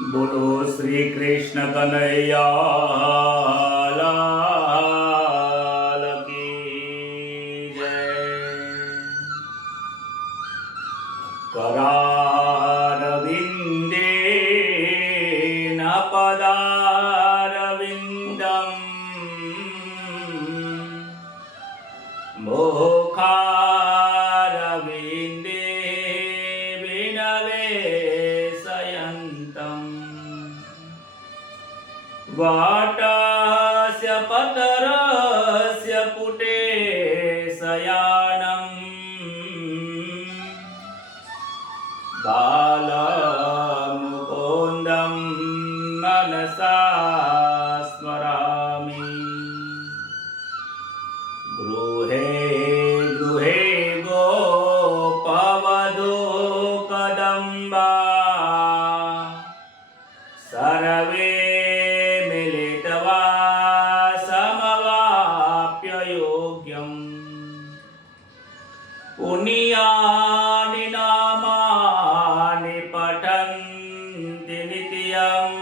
બોલો શ્રી કૃષ્ણ કનૈયા લાલ કી જય. करारविन्दे न पदारविन्दम् मोखारविन्दे विनवेशयन्तम् वाटस्य पतरस्य पुटे शयानम् बालमुकुन्दं मनसा स्मरामि. गृहे गृहे गोपवधू कदम्बा सर्वे मिलित्वा समवाप्य योग्यम्. पुण्यानि नामानि पठन्ति नित्यम्.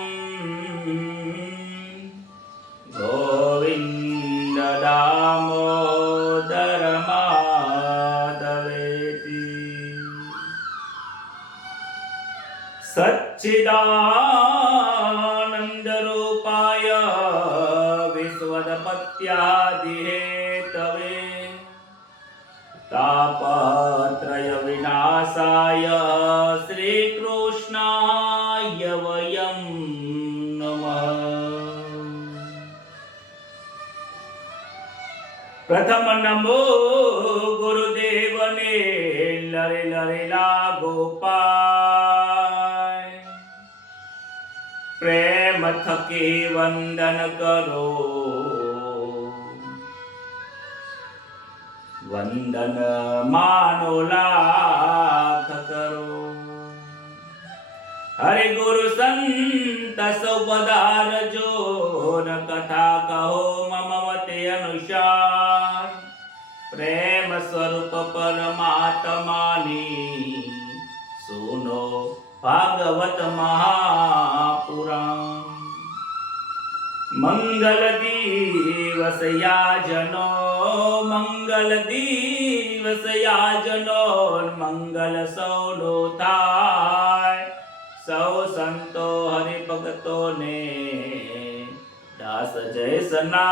गोविन्द दामोदर माधवेति. सच्चिदानन्द रूपाय विश्वोत्पत्त्यादिहेतवे तापत्रय विनाशाय श्रीकृष्णाय वयं नमः. प्रथम नमो गुरुदेवने लरे लरे लागो पाय. प्रेम थके वंदन करो वंदन मानो लाख करो. हरि गुरु संत सौपदारजो न कथा कहो मम मते अनुसार. प्रेम स्वरूप परमात्मानी सुनो भागवत महापुराण. मंगल दिवस याजनो मंगल दिवस याजनो मंगल सौनो थाय. सौ संतो हरि भक्तो ने दास जय सना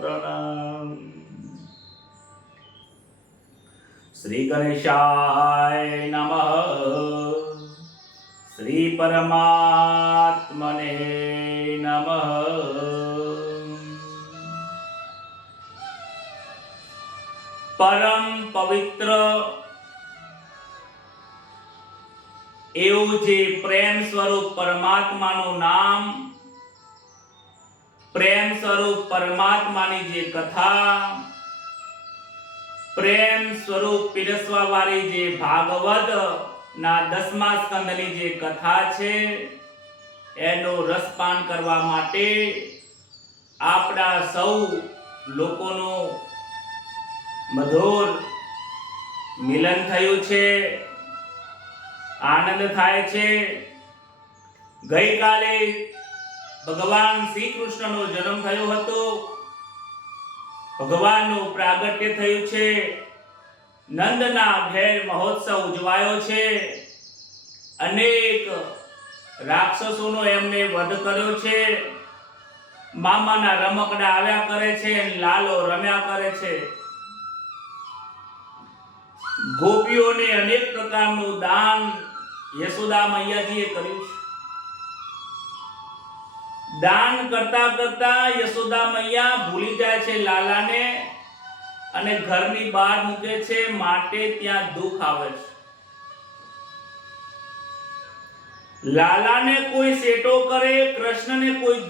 प्रणाम. श्री गणेशाय नमः. श्री परमात्मने नमः. परम पवित्र એવું જે પ્રેમ સ્વરૂપ પરમાત્માનું નામ, પ્રેમ સ્વરૂપ પરમાત્માની જે કથા, પ્રેમ સ્વરૂપ પીરસવા વાળી જે ભાગવત ના 10મા સ્કંદની જે કથા છે એનો રસપાન કરવા માટે આપણા સૌ લોકોનું મધુર મિલન થયું છે. આનંદ થાય છે. ગઈકાલે ભગવાન શ્રી કૃષ્ણનો જન્મ થયો હતો. ભગવાનનું પ્રાગટ્ય થયું છે. નંદના ઘેર મહોત્સવ ઉજવાયો છે. અનેક રાક્ષસોનો એમને વધ કર્યો છે. મામાના રમકડા આવ્યા કરે છે, લાલો રમ્યા કરે છે. ગોપીઓને અનેક પ્રકારનું દાન યશોદા મૈયાજીએ કર્યું છે. દાન કરતા કરતા યશોદા મૈયા ભૂલી જાય છે લાલાને અને ઘરની બહાર મૂકે છે, માટે ત્યાં દુઃખ આવે છે. લાલાને કોઈ સેટો કરે, કૃષ્ણને કોઈ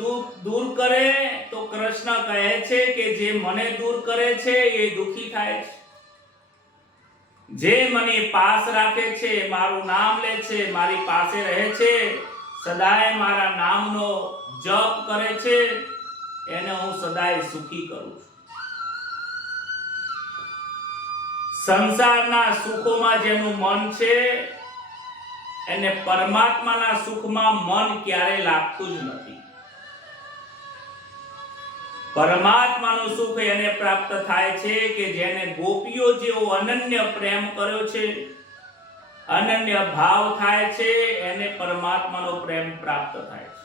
દૂર કરે તો કૃષ્ણ કહે છે કે જે મને દૂર કરે છે એ દુઃખી થાય છે. જે મને પાસ રાખે છે, મારું નામ લે છે, મારી પાસે રહે છે, સદાય મારા નામનો જપ કરે છે, એને હું સદાય સુખી કરું છું. સંસારના સુખોમાં જેનું મન છે એને પરમાત્માના સુખમાં મન ક્યારે લાગતું જ નથી. પરમાત્માનું સુખ એને પ્રાપ્ત થાય છે કે જેને ગોપીઓ જેવો અનન્ય પ્રેમ કર્યો છે, અનન્ય ભાવ થાય છે, એને પરમાત્માનો પ્રેમ પ્રાપ્ત થાય છે.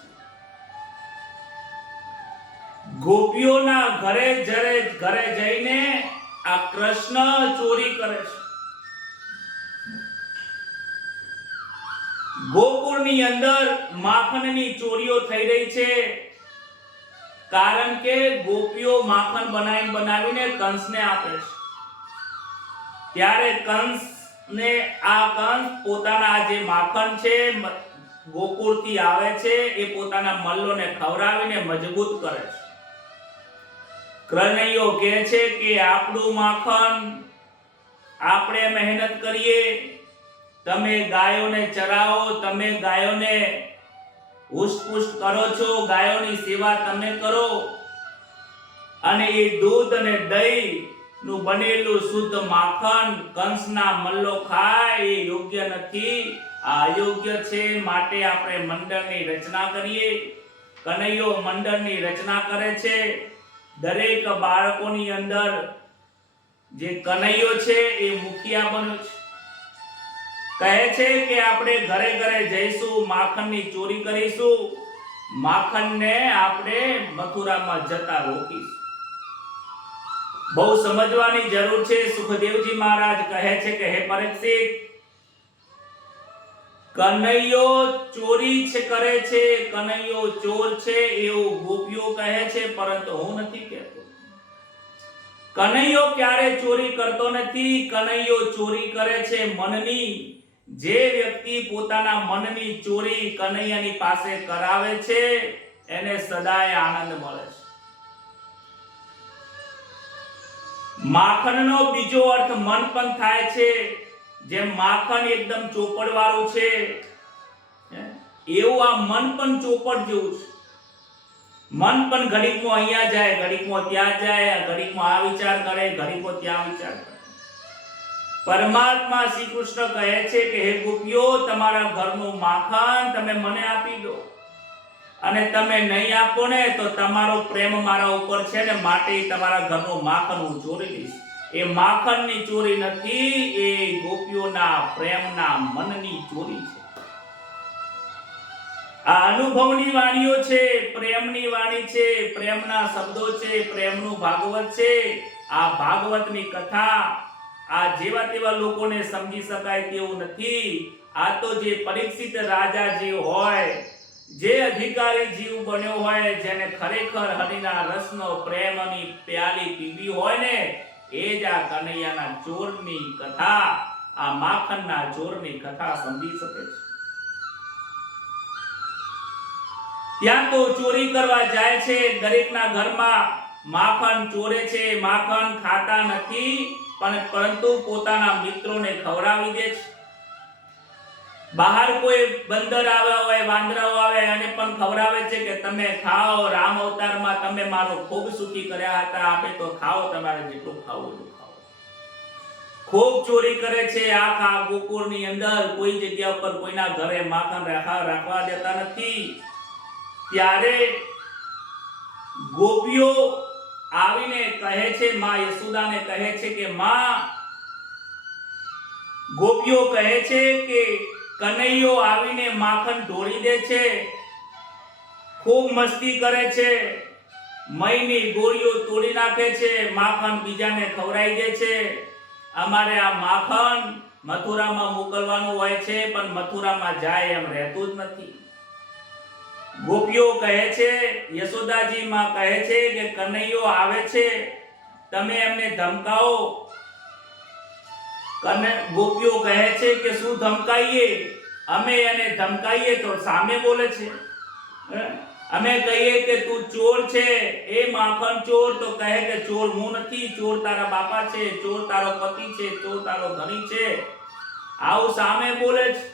ગોપીઓના ઘરે જઈને આ કૃષ્ણ ચોરી કરે છે. ગોકુળની અંદર માખણની ચોરીઓ થઈ રહી છે, કારણ કે ગોપીઓ માખણ બનાવીને કંસને આપે છે. ત્યારે કંસ પોતાના જે માખણ છે ગોકુળથી આવે છે એ પોતાના મલ્લોને ખવડાવીને મજબૂત કરે છે. કનૈયો કહે છે કે આપણું માખણ આપણે મહેનત કરીએ, તમે ગાયોને ચરાવો, તમે ગાયોને હુષ્ટ કરો છો, ગાયોની સેવા તમે કરો, અને એ દૂધ અને દહીં નું બનેલું શુદ્ધ માખણ કંસના મલ્લો ખાય એ યોગ્ય નથી, આ અયોગ્ય છે. માટે આપણે મંડળની રચના કરીએ. કનૈયો મંડળની રચના કરે છે. દરેક બાળકોની અંદર જે કનૈયો છે એ મુખિયા બન્યો છે. કહે છે કે આપણે ઘરે ઘરે જઈશું, માખણની ચોરી કરીશું, માખણને આપણે મથુરામાં જતા રોકીશું. બહુ સમજવાની જરૂર છે. સુખદેવજી મહારાજ કહે છે કે હે પરીક્ષિત, કનૈયો ચોરી કરે છે, કનૈયો ચોર છે એવું ગોપીઓ કહે છે, પરંતુ હું નથી કહેતો. કનૈયો ક્યારે ચોરી કરતો નથી. કનૈયો ચોરી કરે છે મનની. જે વ્યક્તિ પોતાના મનની ચોરી કનૈયાની પાસે કરાવે છે એને સદાય આનંદ મળે છે. માખણનો બીજો અર્થ મન પણ થાય છે. જેમ માખણ એકદમ ચોપડ વાળું છે એવું આ મન પણ ચોપડ જેવું છે. મન પણ ઘડીકમાં અહીંયા જાય, ઘડીકમાં ત્યાં જાય, ઘડીકમાં આ વિચાર કરે, ઘડીકમાં ત્યાં વિચાર કરે. પરમાત્મા શ્રી કૃષ્ણ કહે છે કે હે ગોપીઓ, તમારા ઘરનું માખણ તમે મને આપી દો, અને તમે નહીં આપો ને તો તમારો પ્રેમ મારા ઉપર છે ને, માટે તમારા ઘરનું માખણ હું ચોરી લઈશ. એ માખણની ચોરી નથી, એ ગોપીઓના પ્રેમના મનની ચોરી છે. આ અનુભવની વાણીઓ છે, પ્રેમની વાણી છે, પ્રેમના શબ્દો છે, પ્રેમનું ભાગવત છે. આ ભાગવતની કથા આ જેવા તેવા લોકોને સમજી શકાય તેવું નથી. આ તો જે પરીક્ષિત રાજા જે હોય, જે અધિકારી જીવ બન્યો હોય, જેને ખરેખર હરિના રસનો પ્રેમની પ્યાલી પીવી હોય ને, એ જ આ કનૈયાના ચોરની કથા, આ માખણના ચોરની કથા સમજી શકે છે. ત્યાં તો ચોરી કરવા જાય છે, દરેકના ઘરમાં માખણ ચોરે છે, માખણ ખાતા નથી, પરંતુ પોતાના મિત્રોને ખવડાવી દે છે. બહાર કોઈ બંદર આવ્યા હોય, વાંદરાઓ આવે અને પણ ખવડાવે છે કે તમે ખાઓ, રામ અવતારમાં તમે મારો ખૂબ સુખી કર્યા હતા, આપે તો ખાઓ, તમારે જેટલું ખાવું એટલું ખાઓ. ખૂબ ચોરી કરે છે. આખા ગોકુળની અંદર કોઈ જગ્યા ઉપર કોઈના ઘરે માખણ રાખવા દેતા નથી. ત્યારે ગોપીઓ આવીને કહે છે, માં યશોદાને કહે છે કે માં, ગોપીઓ કહે છે કે કનૈયો આવીને માખણ ઢોળી દે છે, ખૂબ મસ્તી કરે છે, મયની ગોળીઓ તોડી નાખે છે, માખણ બીજાને ખવડાવી દે છે. અમારે આ માખણ મથુરામાં મોકલવાનું હોય છે, પણ મથુરામાં જાય એમ રહેતું જ નથી. ગોપીઓ કહે છે, યશોદાજી માં કહે છે કે કનૈયો આવે છે, તમે એમને ધમકાવો. ગોપીઓ કહે છે કે શું ધમકાઈએ? અમે એને ધમકાઈએ તો સામે બોલે છે. અમે કહીએ કે તું ચોર છે, એ માખણ ચોર, તો કહે કે ચોર હું નથી, ચોર તારા બાપા છે, ચોર તારો પતિ છે, ચોર તારો ધણી છે. આવું સામે બોલે છે.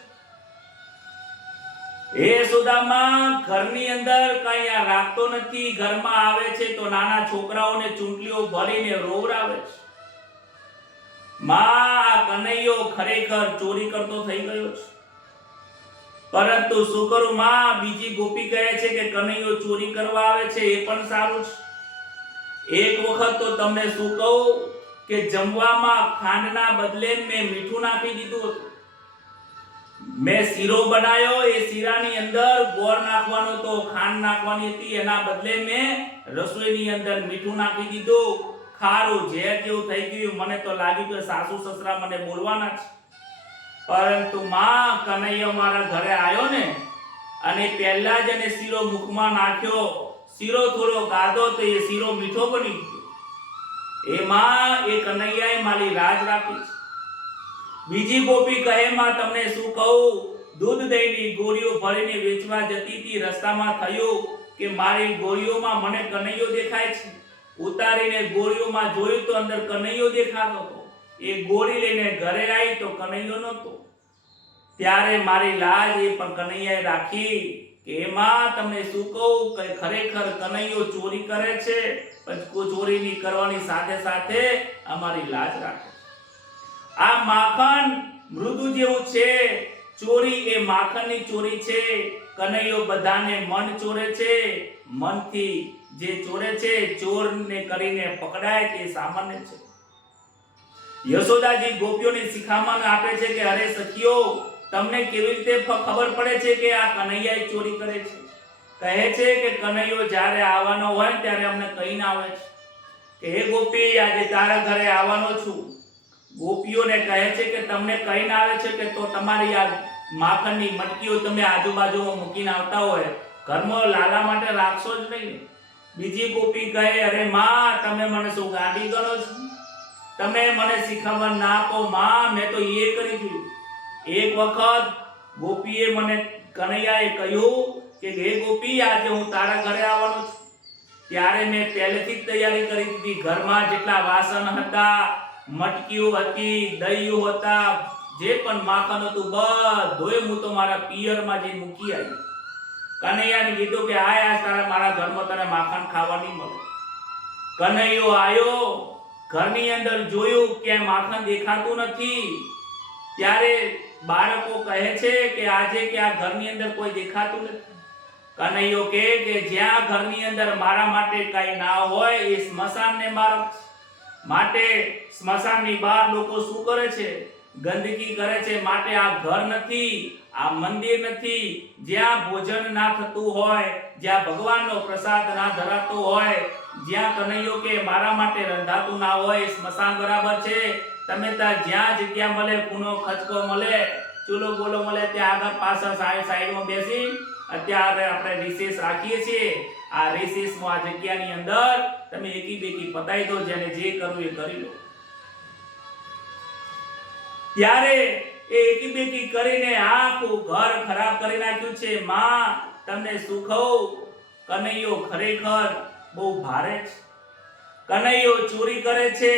એ સુદામા ઘરની અંદર કઈ રાખતો નથી, ઘરમાં આવે છે તો નાના છોકરાઓને ચૂંટલીઓ ભરીને રોવરાવે છે. માં, આ કનૈયો ખરેખર ચોરી કરતો થઈ ગયો છે. પરંતુ શું કરું માં, બીજી ગોપી કહે છે કે કનૈયો ચોરી કરવા આવે છે એ પણ સારું છે. એક વખત તો તમને શું કહું કે જમવામાં ખાંડના બદલે મેં મીઠું નાખી દીધું હતું. મેં શીરો બનાવ્યો, એ શીરાની અંદર ગોળ નાખવાનો તો ખાંડ નાખવાની હતી, એના બદલે મેં રસોઈની અંદર મીઠું નાખી દીધું. ખારું ઝેર જેવું થઈ ગયું. મને તો લાગ્યું કે સાસુ સસરા મને બોલવાના છે. પરંતુ માં, કનૈયો મારા ઘરે આવ્યો ને અને પહેલા જ એને શીરો મુખમાં નાખ્યો. શીરો થોડો ગાધો તો એ શીરો મીઠો બની ગયો. એ માં, એ કનૈયાએ મારી રાજ રાખી છે. બીજી ગોપી કહે માં, તમને શું કહું, દૂધ દહીંની ગોળીઓ ભરીને વેચવા જતી હતી, રસ્તામાં થયું કે મારી ગોળીઓમાં મને કનૈયો દેખાય છે. ઉતારીને ગોળીઓમાં જોયું તો અંદર કનૈયો દેખાતો હતો. એ ગોળી લઈને ઘરે આવી તો કનૈયો નહોતો. ત્યારે મારી લાજ એ પણ કનૈયાએ રાખી કે એમાં તમને શું કહું કે ખરેખર કનૈયો ચોરી કરે છે, પણ ચોરીની કરવાની સાથે સાથે અમારી લાજ રાખે. આ માખણ મૃદુ જેવું છે. ચોરી એ માખણની ચોરી છે. કનૈયો બધાને મન ચોરે છે. મનથી જે ચોરે છે, ચોરને કરીને પકડાય તે સામાન્ય છે. યશોદાજી ગોપીઓને શિખામણ આપે છે કે અરે સખીઓ, તમને કેવી રીતે ખબર પડે છે કે આ કનૈયા ચોરી કરે છે? કહે છે કે કનૈયો જ્યારે આવવાનો હોય ત્યારે અમને કહીને આવે છે કે હે ગોપી, આજે તારા ઘરે આવવાનો છું. ગોપીઓને કહે છે કે તમને કહીને આવે છે કે તો તમારી આ માખણની મટકીઓ તમે આજુબાજુમાં મૂકીને આવતા હોય, ઘરમાં લાલા માટે રાખશો જ નહીં. બીજી ગોપી કહે, અરે માં, તમે મને શું ગાંડી કરો છો? તમે મને શીખવણ ના આપો માં, મેં તો એ કરી દીધું. એક વખત ગોપીએ મને કનૈયાએ કહ્યું કે હે ગોપી, આજે હું તારા ઘરે આવવાનો છું. ત્યારે મેં પહેલેથી જ તૈયારી કરી દીધી. ઘરમાં જેટલા વાસણ હતા, મટકીઓ હતી, દહીઓ હતા, જે પણ માખણ હતું, બધુંય હું તો મારા પિયરમાં જઈને મૂકી આવી. કનૈયાને કીધું કે આય, આજ તારા મારા ઘરમાં તને માખણ ખાવા નહીં મળે. કનૈયો આવ્યો, ઘરની અંદર જોયું કે માખણ દેખાતું નથી. ત્યારે બાળકો કહે છે કે આજે કે આ ઘરની અંદર કોઈ દેખાતું નથી. કનૈયો કહે કે જ્યાં ઘરની અંદર મારા માટે કઈ ના હોય એ સ્મશાનને માર્ગ છે. માટે સ્મશાનની બહાર લોકો શું કરે છે? ગંદકી કરે છે. માટે આ ઘર નથી, આ મંદિર નથી. જ્યાં ભોજન ના થતું હોય, જ્યાં ભગવાનનો પ્રસાદ ના ધરાતો હોય, જ્યાં કનૈયો કે મારા માટે રંધાતું ના હોય, સ્મશાન બરાબર છે. તમે ત્યાં જ્યાં જગ્યા મળે, કૂનો ખચકો મળે, ચૂલો બોલો મળે, ત્યાં આગળ પાછળ સાઈડમાં બેસી અત્યારે આપણે રિસેસ રાખીએ છીએ. આ રિસેસમાં આ જગ્યાની અંદર તમે એકી બેકી પતાઈ દો, જેને જે કરવું એ કરી લો. ત્યારે એ એકી બેકી કરીને આખું ઘર ખરાબ કરી નાખ્યું છે. માં, તમને શું કહું, કનૈયો ખરેખર બહુ ભારે છે. કનૈયો ચોરી કરે છે.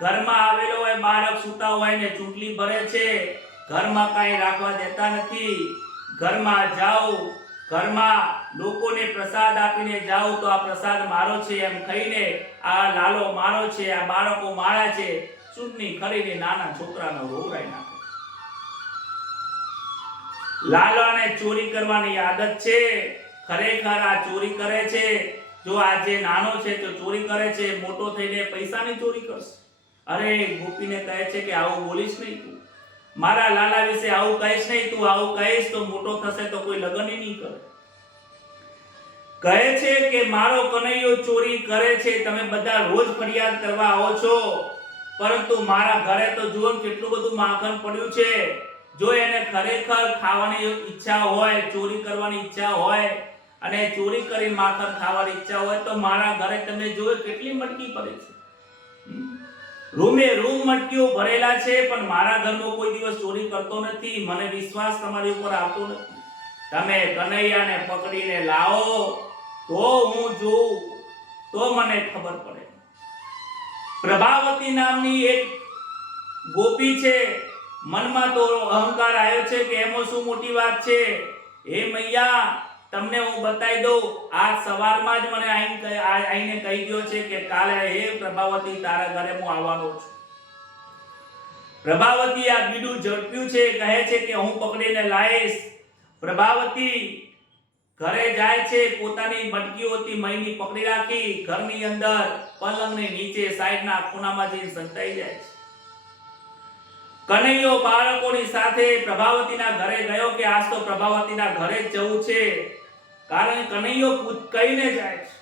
ઘરમાં આવેલો હોય, બાળક સૂતા હોય ને ચૂંટલી ભરે છે. ઘરમાં કાંઈ રાખવા દેતા નથી. ઘરમાં જાઓ, ઘરમાં લોકોને પ્રસાદ આપીને જાઓ તો આ પ્રસાદ મારો છે એમ કહીને, આ લાલો મારો છે, આ બાળકો મારા છે, ચૂંટણી કરીને નાના છોકરાનો રોવરાઈ નાખે. લાલાને ચોરી કરવાની આદત છે. ખરેખર આ ચોરી કરે છે. જો આજે નાનો છે તો ચોરી કરે છે, મોટો થઈને પૈસાની ચોરી કરશે. અરે ગોપીને કહે છે કે આવું બોલીશ નહીં તું, મારા લાલા વિશે આવું કહીશ નહીં. તું આવું કહીશ તો મોટો થશે તો કોઈ લગ્ન નહીં કરે. કહે છે કે મારો કનૈયો ચોરી કરે છે. તમે બધા રોજ ફરિયાદ કરવા આવો છો, પરંતુ મારા ઘરે તો જુઓ કેટલું બધું માખણ પડ્યું છે. જો એને ખરેખર ખાવાની ઈચ્છા હોય, ચોરી કરવાની ઈચ્છા હોય અને ચોરી કરી માખણ ખાવાની ઈચ્છા હોય તો મારા ઘરે તમે જોયો કેટલી મટકી પડે છે. રૂમે રૂમ મટકીઓ ભરેલા છે, પણ મારા ઘરનો કોઈ દિવસ ચોરી કરતો નથી. મને વિશ્વાસ તમારી ઉપર આવતો નથી. તમે કનૈયાને પકડીને લાવો તો હું જોઉં, તો મને ખબર પડે. પ્રભાવતી નામની એક ગોપી છે. મનમાં તો અહંકાર આવ્યો છે કે એમાં શું મોટી વાત છે. હે મૈયા, તમને હું બતાવી દઉં. આજ સવારમાં જ મને આઈને કહી ગયો છે કે કાલે હે પ્રભાવતી તારા ઘરે હું આવવાનો છું. પ્રભાવતી આ બીડું ઝડપ્યું છે. કહે છે કે હું પકડીને લાવીશ, પ્રભાવતી ઘરે જાય છે, પોતાની મટકીઓથી મહીની પકડી રાખી ઘરની અંદર પલંગની નીચે સાઈડના ખૂણામાં જઈને સંતાઈ જાય છે. કનૈયો બાળકોની સાથે પ્રભાવતીના ઘરે ગયો કે આજ તો પ્રભાવતીના ઘરે જ જવું છે, કારણ કનૈયો કહીને જાય છે.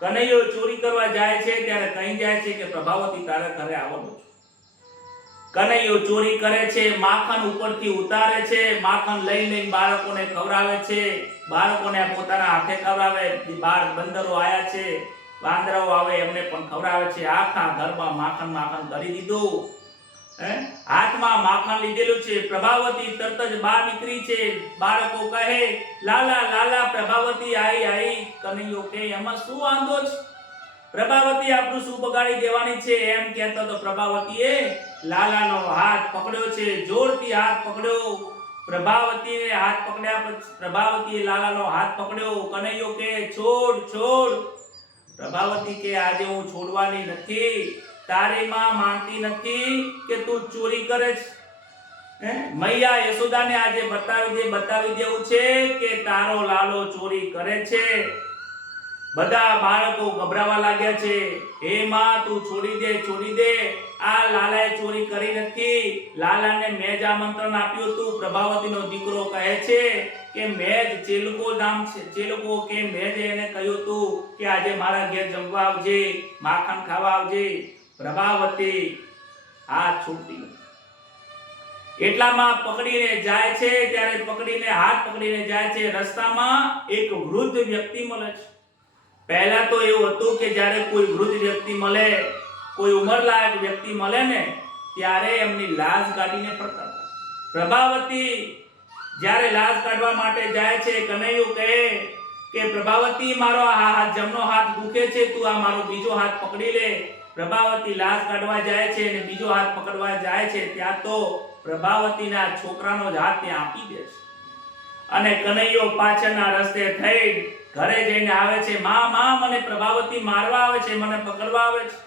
કનૈયો ચોરી કરવા જાય છે ત્યારે કહી જાય છે કે પ્રભાવતી તારા ઘરે આવવાનું છે. કનૈયો ચોરી કરે છે, માખણ ઉપરથી ઉતારે છે, માખણ લઈ બાળકોને ખવડાવે છે, બાળકોને પોતાના હાથે ખવડાવે. બાર બંદરો આયા છે, વાંદરાઓ આવે એમને પણ ખવડાવે છે. આખા ઘરમાં માખણ કરી દીધું. હાથમાં માખણ લીધેલું છે. પ્રભાવતી તરત જ બહાર નીકળી છે. બાળકો કહે લાલા લાલા પ્રભાવતી આવી. કનૈયો કે એમાં શું વાંધો છે, પ્રભાવતી આપણું શું બગાડી દેવાની છે એમ કહેતો તો પ્રભાવતીએ લાલાનો હાથ પકડ્યો છે, જોરથી હાથ પકડ્યો. પ્રભાવતીને હાથ પકડ્યા પછી પ્રભાવતીએ લાલાનો હાથ પકડ્યો. કનૈયો કે છોડ. પ્રભાવતી કે આજે હું છોડવાની નથી. તારી માં માનતી નથી કે તું ચોરી કરે છે. મૈયા યશોદાને આજે બતાવી દેવું છે કે તારો લાલો ચોરી કરે છે. બધા બાળકો ગભરાવા લાગ્યા છે. હે માં તું છોડી દે. આ લાલાએ ચોરી કરી નથી. લાલાને મેં જ આમંત્રણ આપ્યું હતું. પ્રભાવતીનો દીકરો કહે છે કે મેં જ ચેલકો નામ છે, ચેલકો કે મેં જ એને કહ્યું હતું કે આજે મારા ઘેર જમવા આવજે, માખણ ખાવા આવજે. પ્રભાવતી હાથ છૂટતી નથી. એટલામાં પકડીને જાય છે. ત્યારે હાથ પકડીને જાય છે. રસ્તામાં એક વૃદ્ધ વ્યક્તિ મળે છે. પહેલા તો એવું હતું કે જ્યારે કોઈ વૃદ્ધ વ્યક્તિ મળે, કોઈ ઉંમરલાયક વ્યક્તિ મળે ને ત્યારે એમની લાશ કાઢીને ફરતા હતા. પ્રભાવતી જ્યારે લાશ કાઢવા માટે જાય છે, કનૈયો કહે કે પ્રભાવતી મારો આ જમણો હાથ દુખે છે, તું આ મારો બીજો હાથ પકડી લે. પ્રભાવતી લાશ કાઢવા જાય છે અને બીજો હાથ પકડવા જાય છે. ત્યાં તો પ્રભાવતીના છોકરાનો જ હાથ ત્યાં આપી દે છે અને કનૈયો પાછળના રસ્તે થઈ ઘરે જઈને આવે છે. માં મને પ્રભાવતી મારવા આવે છે, મને પકડવા આવે છે.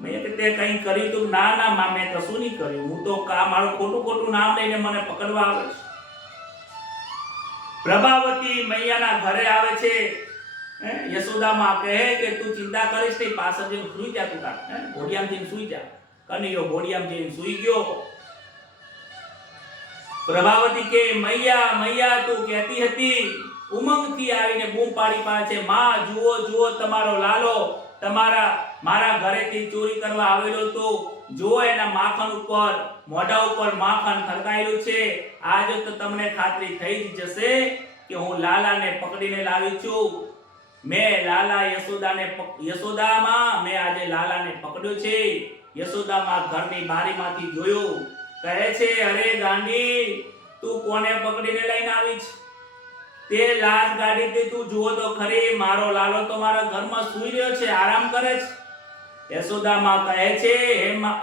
મેં તે કંઈ કર્યું તું? ના માં મેં કશું નહીં કર્યું. હું તો મારું ખોટું નામ લઈને મને પકડવા આવે છે. પ્રભાવતી મૈયાના ઘરે આવે છે. યશોદામાં કહે કે તું ચિંતા કરીશ નહીં, પાછળ જઈને સૂઈ જા, તું ઘોડિયામાં જઈને સૂઈ જા. કનૈયો ઘોડિયામાં જઈને સૂઈ ગયો. પ્રભાવતી કે મૈયા તું કહેતી હતી, ઉમંગથી આવીને બૂમ પાડી છે, માં જુઓ તમારો લાલો મારા ઘરેથી ચોરી કરવા આવેલો હતો. જો એના માખણ ઉપર, મોઢા ઉપર માખણ ખરકાયેલું છે. આજે તો તમને ખાતરી થઈ જ જશે કે હું લાલાને પકડીને લાવી છું. મેં લાલા યશોદામાં મેં આજે લાલાને પકડ્યો છે. યશોદામાં ઘરની બારીમાંથી જોયું. કહે છે અરે ગાંડી, તું કોને પકડીને લઈને આવી છે? તે લાશ ગાડી તું જુઓ તો ખરી, મારો લાલો તો મારા ઘરમાં સૂઈ રહ્યો છે, આરામ કરે છે. યશોદામાં કહે છે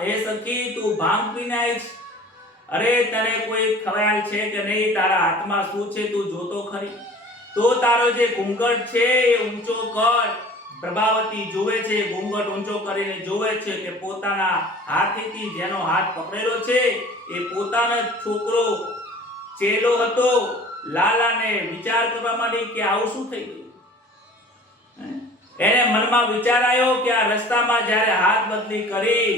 હે સખી, તું ભાંગ પીને આવી છે? અરે તને કોઈ ખ્યાલ છે કે નહીં તારા હાથમાં શું છે? તું જોતો ખરી. તો તારો જે ઘૂંઘટ છે એ ઊંચો કર. પ્રભાવતી જોવે છે, ઘૂંઘટ ઊંચો કરીને જોવે છે કે પોતાના હાથેથી જેનો હાથ પકડેલો છે એ પોતાનો છોકરો ચેલો હતો. લાલાને વિચાર કરવા માંડી કે આવું શું થઈ ગયું. એને મનમાં વિચાર આવ્યો કે આ રસ્તામાં જ્યારે હાથ બદલી કરી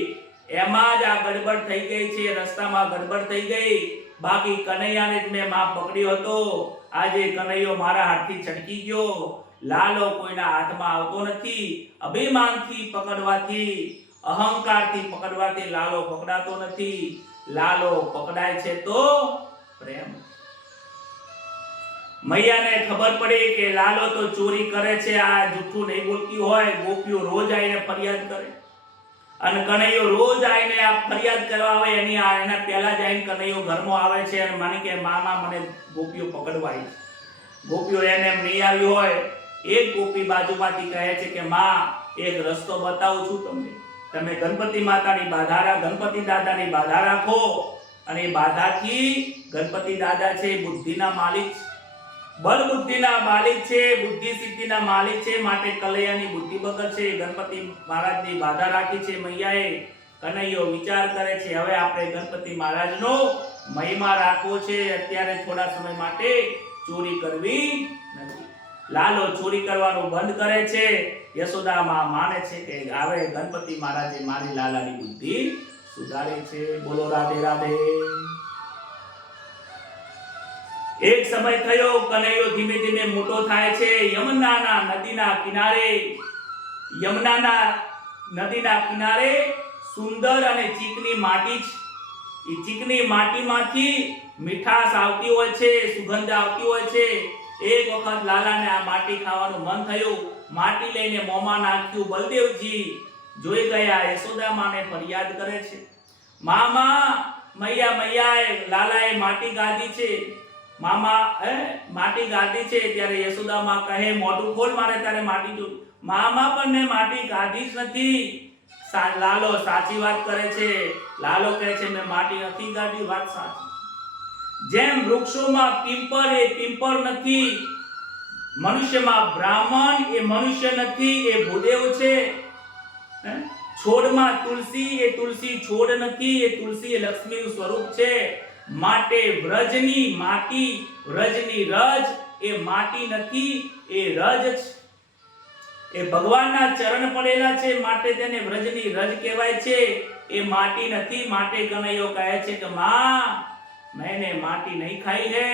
એમાં જ આ ગડબડ થઈ ગઈ છે. રસ્તામાં ગડબડ થઈ ગઈ. બાકી કનૈયાને જ મેં માં પકડ્યો હતો. આજે કનૈયો મારા હાથથી છટકી ગયો. લાલો કોઈના હાથમાં આવતો નથી. અભિમાનથી પકડવાથી, અહંકારથી પકડવાથી લાલો પકડાતો નથી. લાલો પકડાય છે તો પ્રેમ. મૈયાને ખબર પડી કે લાલો તો ચોરી કરે છે, આ જૂઠું નહીં બોલતી હોય. ગોપીઓ રોજ આવીને ફરિયાદ કરે અને કનૈયો રોજ આવીને આ ફરિયાદ કરવા આવે એના પહેલા જ આવીને કનૈયો ઘરમાં આવે છે અને માની કે મામા મને ગોપીઓ પકડવા આવી. ગોપીઓ એને નહીં આવી હોય. એક ગોપી બાજુમાંથી કહે છે કે માં એક રસ્તો બતાવું છું તમને. તમે ગણપતિ માતાની બાધા, ગણપતિ દાદાની બાધા રાખો અને એ બાધાથી ગણપતિ દાદા છે બુદ્ધિના માલિક, બળ બુદ્ધિના માલિક છે, બુદ્ધિ સિદ્ધિના માલિક છે. માટે કલૈયાની બુદ્ધિ બગડશે. ગણપતિ મહારાજની બાધા રાખી છે મૈયાએ. કનૈયો વિચાર કરે છે હવે આપણે ગણપતિ મહારાજનો મહિમા રાખવો છે, અત્યારે થોડા સમય માટે ચોરી કરવી નથી. લાલો ચોરી કરવાનું બંધ કરે છે. યશોદા માં માને છે કે હવે ગણપતિ મહારાજે મારી લાલાની બુદ્ધિ સુધારી છે. બોલો રાધે રાધે. એક સમય થયો, કનૈયો ધીમે ધીમે મોટો થાય છે. યમુનાના નદીના કિનારે સુંદર અને ચીકણી માટી છે. એ ચીકણી માટીમાંથી મીઠાશ આવતી હોય છે, સુગંધ આવતી હોય છે. એક વખત લાલાને આ માટી ખાવાનું મન થયું. માટી લઈને મોંમાં નાખ્યું. બલદેવજી જોઈ ગયા. યશોદા માને ફરિયાદ કરે છે, મામા મૈયાએ લાલાએ માટી ગાધી છે. મામા માટી ગાધી છે. ત્યારે યશોદા માં કહે, મોઢું ખોલ, મારે તારે માટી જો. મામા પણ મેં માટી ગાધી જ નથી. લાલો સાચી વાત કરે છે. લાલો કહે છે, મેં માટી નથી ગાધી. વાત સાચી. જેમ વૃક્ષોમાં પીપર એ પીપર નથી, મનુષ્યમાં બ્રાહ્મણ એ મનુષ્ય નથી, એ ભૂદેવ છે. છોડમાં તુલસી એ તુલસી છોડ નથી, એ તુલસી એ લક્ષ્મીનું સ્વરૂપ છે. માટે વ્રજની માટી, વ્રજની રજ એ માટી નથી, એ રજ છે. એ ભગવાનના ચરણ પડેલા છે, માટે તેને વ્રજની રજ કહેવાય છે. એ માટી નથી. માટે કનૈયો કહે છે કે માં, मैंने माटी नहीं खाई है,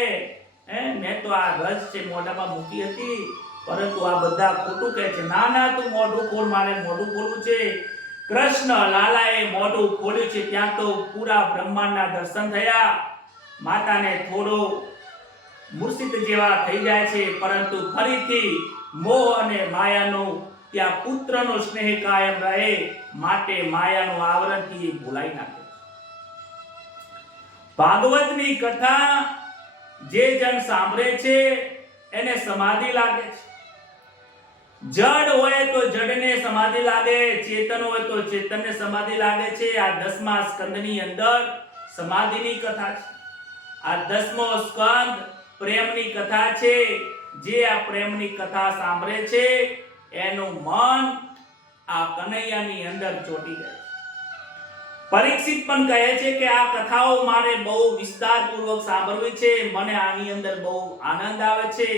मैं तो આ રજ છે મોઢામાં મૂકી હતી, પરંતુ આ બધા ખોટું કહે છે. ના ના, તું મોઢું ખોલ, મારે મોઢું ખોલવું છે. કૃષ્ણ લાલાએ મોઢું ખોલ્યું છે. ત્યાં તો પૂરા બ્રહ્માંડના દર્શન થયા. માતાને થોડો મૂર્છિત જેવા થઈ જાય છે, પરંતુ ફરીથી મોહ અને માયાનો ત્યાં પુત્રનો સ્નેહ કાયમ રહે, માટે માયાનું આવરણથી ભૂલાઈ નાખે. ભાગવતની કથા જે જન સાંભળે છે એને સમાધિ લાગે છે. જડ હોય તો જડને સમાધિ લાગે, ચેતન હોય તો ચેતનને સમાધિ લાગે છે. આ 10મા સ્કંદની અંદર સમાધિની કથા છે. આ 10મો સ્કંદ પ્રેમની કથા છે. જે આ પ્રેમની કથા સાંભળે છે એનું મન આ કનૈયાની અંદર ચોટી જાય છે. પરીક્ષિત પણ કહે છે કે આ કથાઓ મારે બહુ વિસ્તારપૂર્વક સાંભળવી છે. મને આની અંદર બહુ આનંદ આવે છે.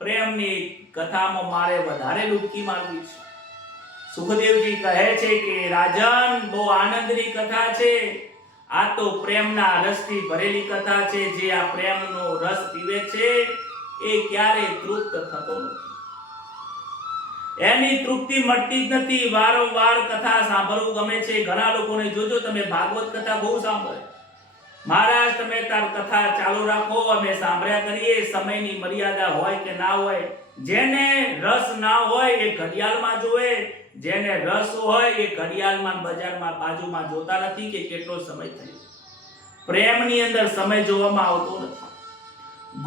પ્રેમની કથામાં મારે વધારે ડૂબકી મારવી છે. સુખદેવજી કહે છે કે રાજન, બહુ આનંદની કથા છે. આ તો પ્રેમના રસથી ભરેલી કથા છે. જે આ પ્રેમનો રસ પીવે છે એ ક્યારે તૃપ્ત થતો નથી. એની તૃપ્તિ મળતી જ નથી. વારંવાર કથા સાંભળવું ગમે છે. ઘણા લોકોને જોજો, તમે ભાગવત કથા બહુ સાંભળે. મહારાજ, તમે તાર કથા ચાલુ રાખો, અમે સાંભળ્યા કરીએ. સમયની મર્યાદા હોય કે ના હોય. જેને રસ ના હોય એ ઘડિયાળમાં જોવે, જેને રસ હોય એ ઘડિયાળમાં બજારમાં બાજુમાં જોતા નથી કે કેટલો સમય થયો. પ્રેમની અંદર સમય જોવામાં આવતો નથી.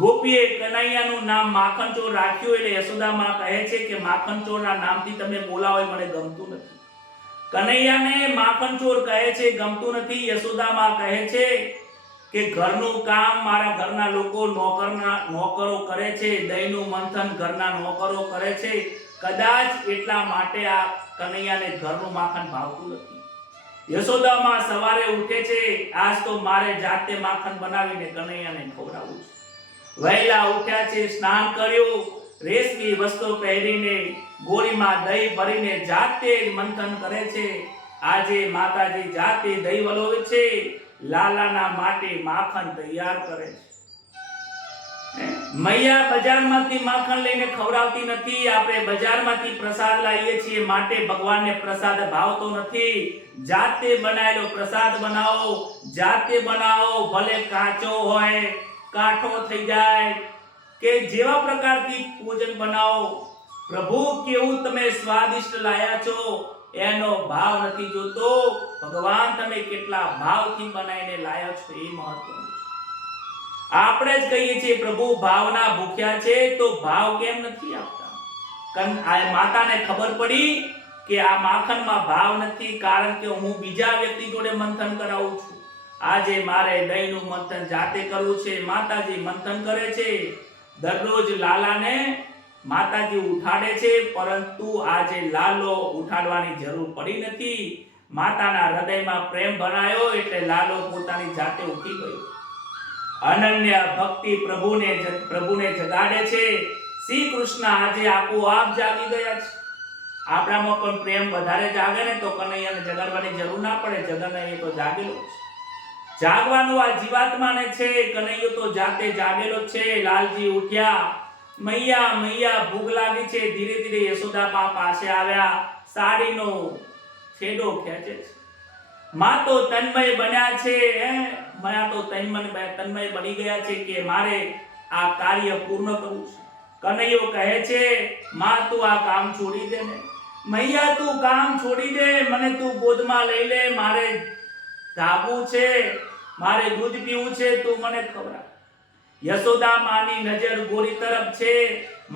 ગોપીએ કનૈયાનું નામ માખણચોર રાખ્યું એટલે યશોદામાં કહે છે કે માખણચોરના નામથી તમે બોલાવો મને ગમતું નથી. કનૈયાને માખણચોર કહે છે, ગમતું નથી. યશોદામાં કહે છે કે ઘરનું કામ મારા ઘરના લોકો નોકરો કરે છે, દહીંનું મંથન ઘરના નોકરો કરે છે. કદાચ એટલા માટે આ કનૈયાને ઘરનું માખણ ભાવતું નથી. યશોદામાં સવારે ઉઠે છે, આજ તો મારે જાતે માખણ બનાવીને કનૈયાને ખવડાવવું છે. વહેલા ઉઠ્યા છે, સ્નાન કર્યું, રેશમી વસ્ત્રો પહેરીને ગોળીમાં દહીં ભરીને જાતે મંથન કરે છે. આજે માતાજી જાતે દહીં વલોવે છે, લાલાના માટે માખણ તૈયાર કરે છે. મૈયા બજારમાંથી માખણ લઈને ખવડાવતી નથી. આપણે બજારમાંથી પ્રસાદ લાવીએ છીએ, માટે ભગવાનને પ્રસાદ ભાવતો નથી. જાતે બનાવેલો પ્રસાદ બનાવો, જાતે બનાવો, ભલે કાચો હોય, કાઠો થઈ જાય કે જેવા પ્રકારથી ભોજન બનાવો. પ્રભુ કેવું તમે સ્વાદિષ્ટ લાયા છો એનો ભાવ નથી જોતો. ભગવાન તમે કેટલા ભાવથી બનાવીને લાયા છો એ મહત્વનું છે. આપણે જ કહીએ છીએ પ્રભુ ભાવના ભૂખ્યા છે, તો ભાવ કેમ નથી આપતા? માતાને ખબર પડી કે આ માખણમાં ભાવ નથી, કારણ કે હું બીજા વ્યક્તિ જોડે મંથન કરાવું છું. આજે મારે દહીંનું મંથન જાતે કરવું છે. માતાજી મંથન કરે છે. દરરોજ લાલાને માતાજી ઉઠાડે છે, પરંતુ આજે લાલો ઉઠાડવાની જરૂર પડી નથી. માતાના હૃદયમાં પ્રેમ ભરાયો એટલે લાલો પોતાની જાતે ઉઠી ગયો. અનન્ય ભક્તિ પ્રભુને જગાડે છે. શ્રી કૃષ્ણ આજે આપોઆપ જાગી ગયા છે. આપણામાં પણ પ્રેમ વધારે જાગે ને તો કનૈયાને જગાડવાની જરૂર ના પડે. જગન્નાથ તો જાગેલો છે. જાગવાનું આ જીવાત્માને છે. કનૈયો તો જાતે જાગેલો છે. લાલજી ઉઠ્યા, મૈયા મૈયા ભૂખ લાગી છે. ધીરે ધીરે યશોદા પાસે આવ્યા, સાડીનો છેડો ખેંચે છે. માં તો તન્મય બન્યા છે. માં તો તન્મય બની ગયા છે કે મારે આ કાર્ય પૂર્ણ કરવું છે. કનૈયો કહે છે, માં તું આ કામ છોડી દે ને. મૈયા તું કામ છોડી દે, મને તું ગોદમાં લઈ લે. મારે ધાબું છે, મારે દૂધ પીવું છે, તું મને ખવડાવ. યશોદા માની નજર ગોરી તરફ છે.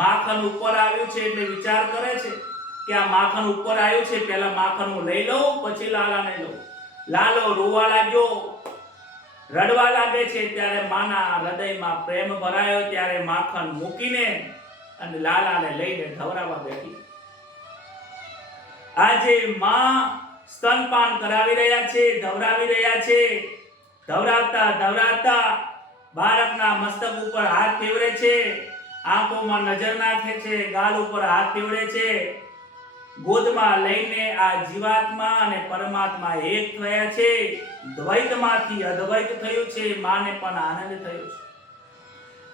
માખણ ઉપર આવ્યું છે એટલે વિચાર કરે છે કે આ માખણ ઉપર આવ્યું છે, પહેલા માખણ હું લઈ લઉં, પછી લાલાને લઉં. લાલો રોવા લાગ્યો, રડવા લાગે છે. ત્યારે માના હૃદયમાં પ્રેમ ભરાયો. ત્યારે માખણ મૂકીને અને લાલાને લઈને ધવરાવા બેઠી. આજે માં સ્તનપાન કરાવી રહ્યા છે, ધવરાવી રહ્યા છે. ધવરાવતા ધવરાવતા બાળકના મસ્તક ઉપર હાથ ફેરવે છે, આંખોમાં નજર નાખે છે, ગાલ ઉપર હાથ ફેરવે છે. ગોદમાં લઈને આ જીવાત્મા અને પરમાત્મા એક થયા છે. દ્વૈતમાંથી અદ્વૈત થયું છે. માને પણ આનંદ થયો છે.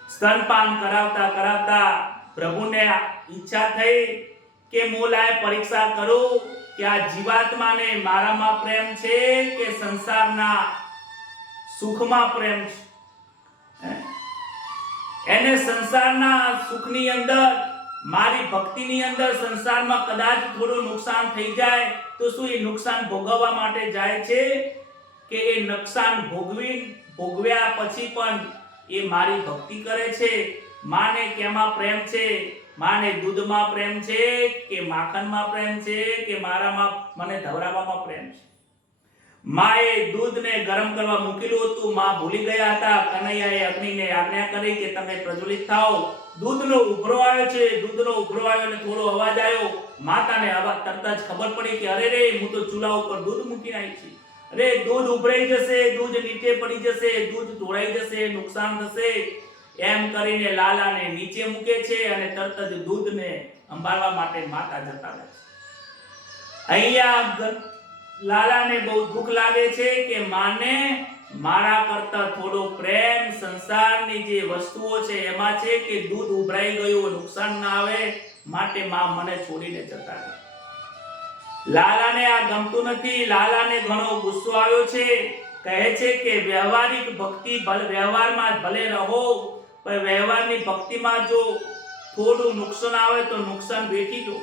સ્તનપાન કરાવતા કરાવતા પ્રભુને ઈચ્છા થઈ કે મોલાએ પરીક્ષા કરું કે આ જીવાત્માને મારામાં પ્રેમ છે કે સંસારના સુખમાં પ્રેમ છે. એને સંસારના સુખની અંદર, મારી ભક્તિની અંદર સંસારમાં કદાચ થોડું નુકસાન થઈ જાય તો શું એ નુકસાન ભોગવવા માટે જાય છે કે એ નુકસાન ભોગવ્યા પછી પણ એ મારી ભક્તિ કરે છે? માને કેમાં પ્રેમ છે? માને દૂધમાં પ્રેમ છે કે માખણમાં પ્રેમ છે કે મારામાં મને ધવરાવવામાં પ્રેમ છે? માએ દૂધને ગરમ કરવા મૂકેલું હતું. માં ભૂલી ગયા હતા. કનૈયાએ અગ્નિને આજ્ઞા કરી કે તમે પ્રજ્વલિત થાઓ. દૂધનો ઉભરો આવ્યો છે. દૂધનો ઉભરો આવ્યો અને થોડો અવાજ આવ્યો. માતાને તરત જ ખબર પડી કે અરે રે, હું તો ચૂલા ઉપર દૂધ મૂકી નાખી છે. અરે દૂધ ઉભરાઈ જશે, દૂધ નીચે પડી જશે, દૂધ ઢોળાઈ જશે, નુકસાન થશે. એમ કરીને લાલાને નીચે મૂકે છે અને તરત જ દૂધને સંભાળવા માટે માતા જતા રહે છે. અહીંયા લાલાને બહુ દુઃખ લાગે છે કે માને મારા કરતા થોડો પ્રેમ સંસારની જે વસ્તુઓ છે એમાં છે કે દૂધ ઉભરાઈ ગયું, નુકસાન ના આવે, માટે માં મને છોડીને જતા રહે. લાલાને આ ગમતું નથી. લાલાને ઘણો ગુસ્સો આવ્યો છે. કહે છે કે વ્યવહારિક ભક્તિ વ્યવહારમાં ભલે રહો, પણ વ્યવહારની ભક્તિમાં જો થોડું નુકસાન આવે તો નુકસાન વેઠી દો.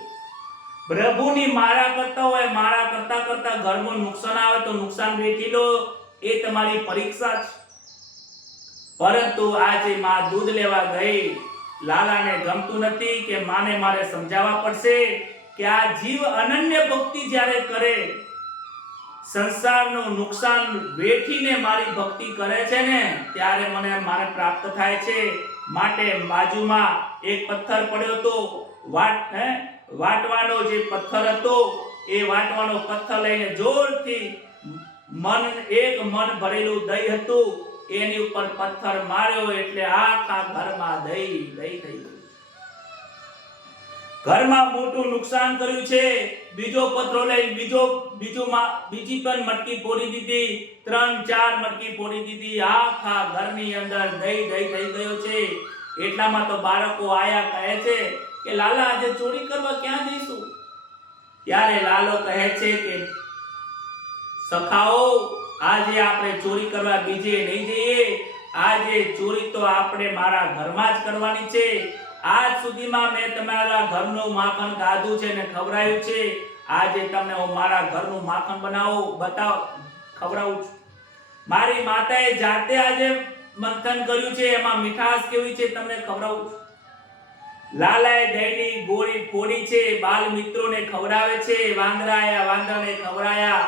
પ્રભુની મારા કરતા હોય, મારા કરતા કરતા ઘરમાં નુકસાન આવે તો નુકસાન વેઠી લો. એ તમારી પરીક્ષા છે. પરંતુ આજે માં દૂધ લેવા ગઈ. લાલાને ગમતું નથી કે માને મારે સમજાવવા પડશે કે આ જીવ અનન્ય ભક્તિ જ્યારે કરે, સંસારનું નુકસાન વેઠીને મારી ભક્તિ કરે છે ને, ત્યારે મારે પ્રાપ્ત થાય છે. માટે બાજુમાં એક પથ્થર પડ્યો હતો. વાટવાનો જે પથ્થર હતો એ વાટવાનો પથ્થર લઈને જોરથી મન ભરેલું દહીં હતું એની ઉપર પથ્થર માર્યો એટલે આખા ઘરમાં દહીં થઈ ગયું. ઘરમાં મોટું નુકસાન કર્યું છે. બીજો પથ્થરો લઈ બીજી પણ મટકી ફોડી દીધી. 3-4 મટકી ફોડી દીધી. આખા ઘરની અંદર દહીં થઈ ગયો છે. એટલામાં તો બાળકો આયા કહે છે કે લાલા આજે ચોરી કરવા ક્યાં જઈશું? ત્યારે લાલો કહે છે કે સખાઓ, આજે આપણે ચોરી કરવા બીજે નહીં જઈએ. આજે ચોરી તો આપણે મારા ઘરમાં જ કરવાની છે. આજ સુધીમાં મેં તમારા ઘરનું માખણ ખાધું છે ને ખવડાવ્યું છે. આજે તમને હું મારા ઘરનું માખણ ખવડાવું છું. મારી માતાએ જાતે આજે મંથન કર્યું છે, એમાં મીઠાશ કેવી છે તમને ખવડાવું છું. લાલાએ દહીંની ગોળી ફોડી છે, બાલ મિત્રોને ખવડાવે છે. વાંદરાને ખવડાયા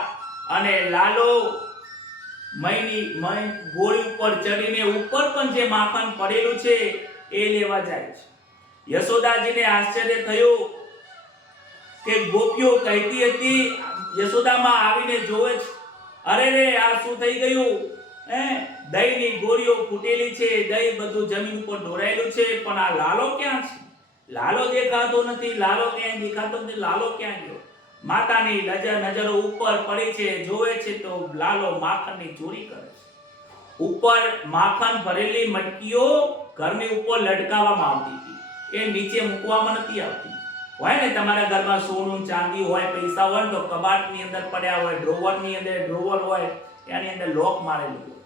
અને લાલો ગોળી ઉપર ચડીને ઉપર પણ જે માખણ પડેલું છે એ લેવા જાય છે. યશોદાજીને આશ્ચર્ય થયું કે ગોપીઓ કહેતી હતી, યશોદામાં આવીને જોવે છે, અરે રે આ શું થઈ ગયું? દહીંની ગોળીઓ ફૂટેલી છે, દહીં બધું જમીન ઉપર ઢોળાયેલું છે, પણ આ લાલો ક્યાં છે? લાલો દેખાતો નથી, લાલો ક્યાંય દેખાતો નથી, લાલો ક્યાં ગયો? માતાની નજરો ઉપર પડી છે, જોવે છે તો લાલો માખણની ચોરી કરે છે. ઉપર માખણ ભરેલી મટકીઓ ઘરની ઉપર લટકાવવામાં આવતી હતી, એ નીચે મૂકવામાં નથી આવતી. હોય ને તમારા ઘરમાં સોનું ચાંદી હોય, પૈસા હોય તો કબાટની અંદર પડ્યા હોય, ડ્રોવરની અંદર ડ્રોવર હોય, એની અંદર લોક મારેલું હોય.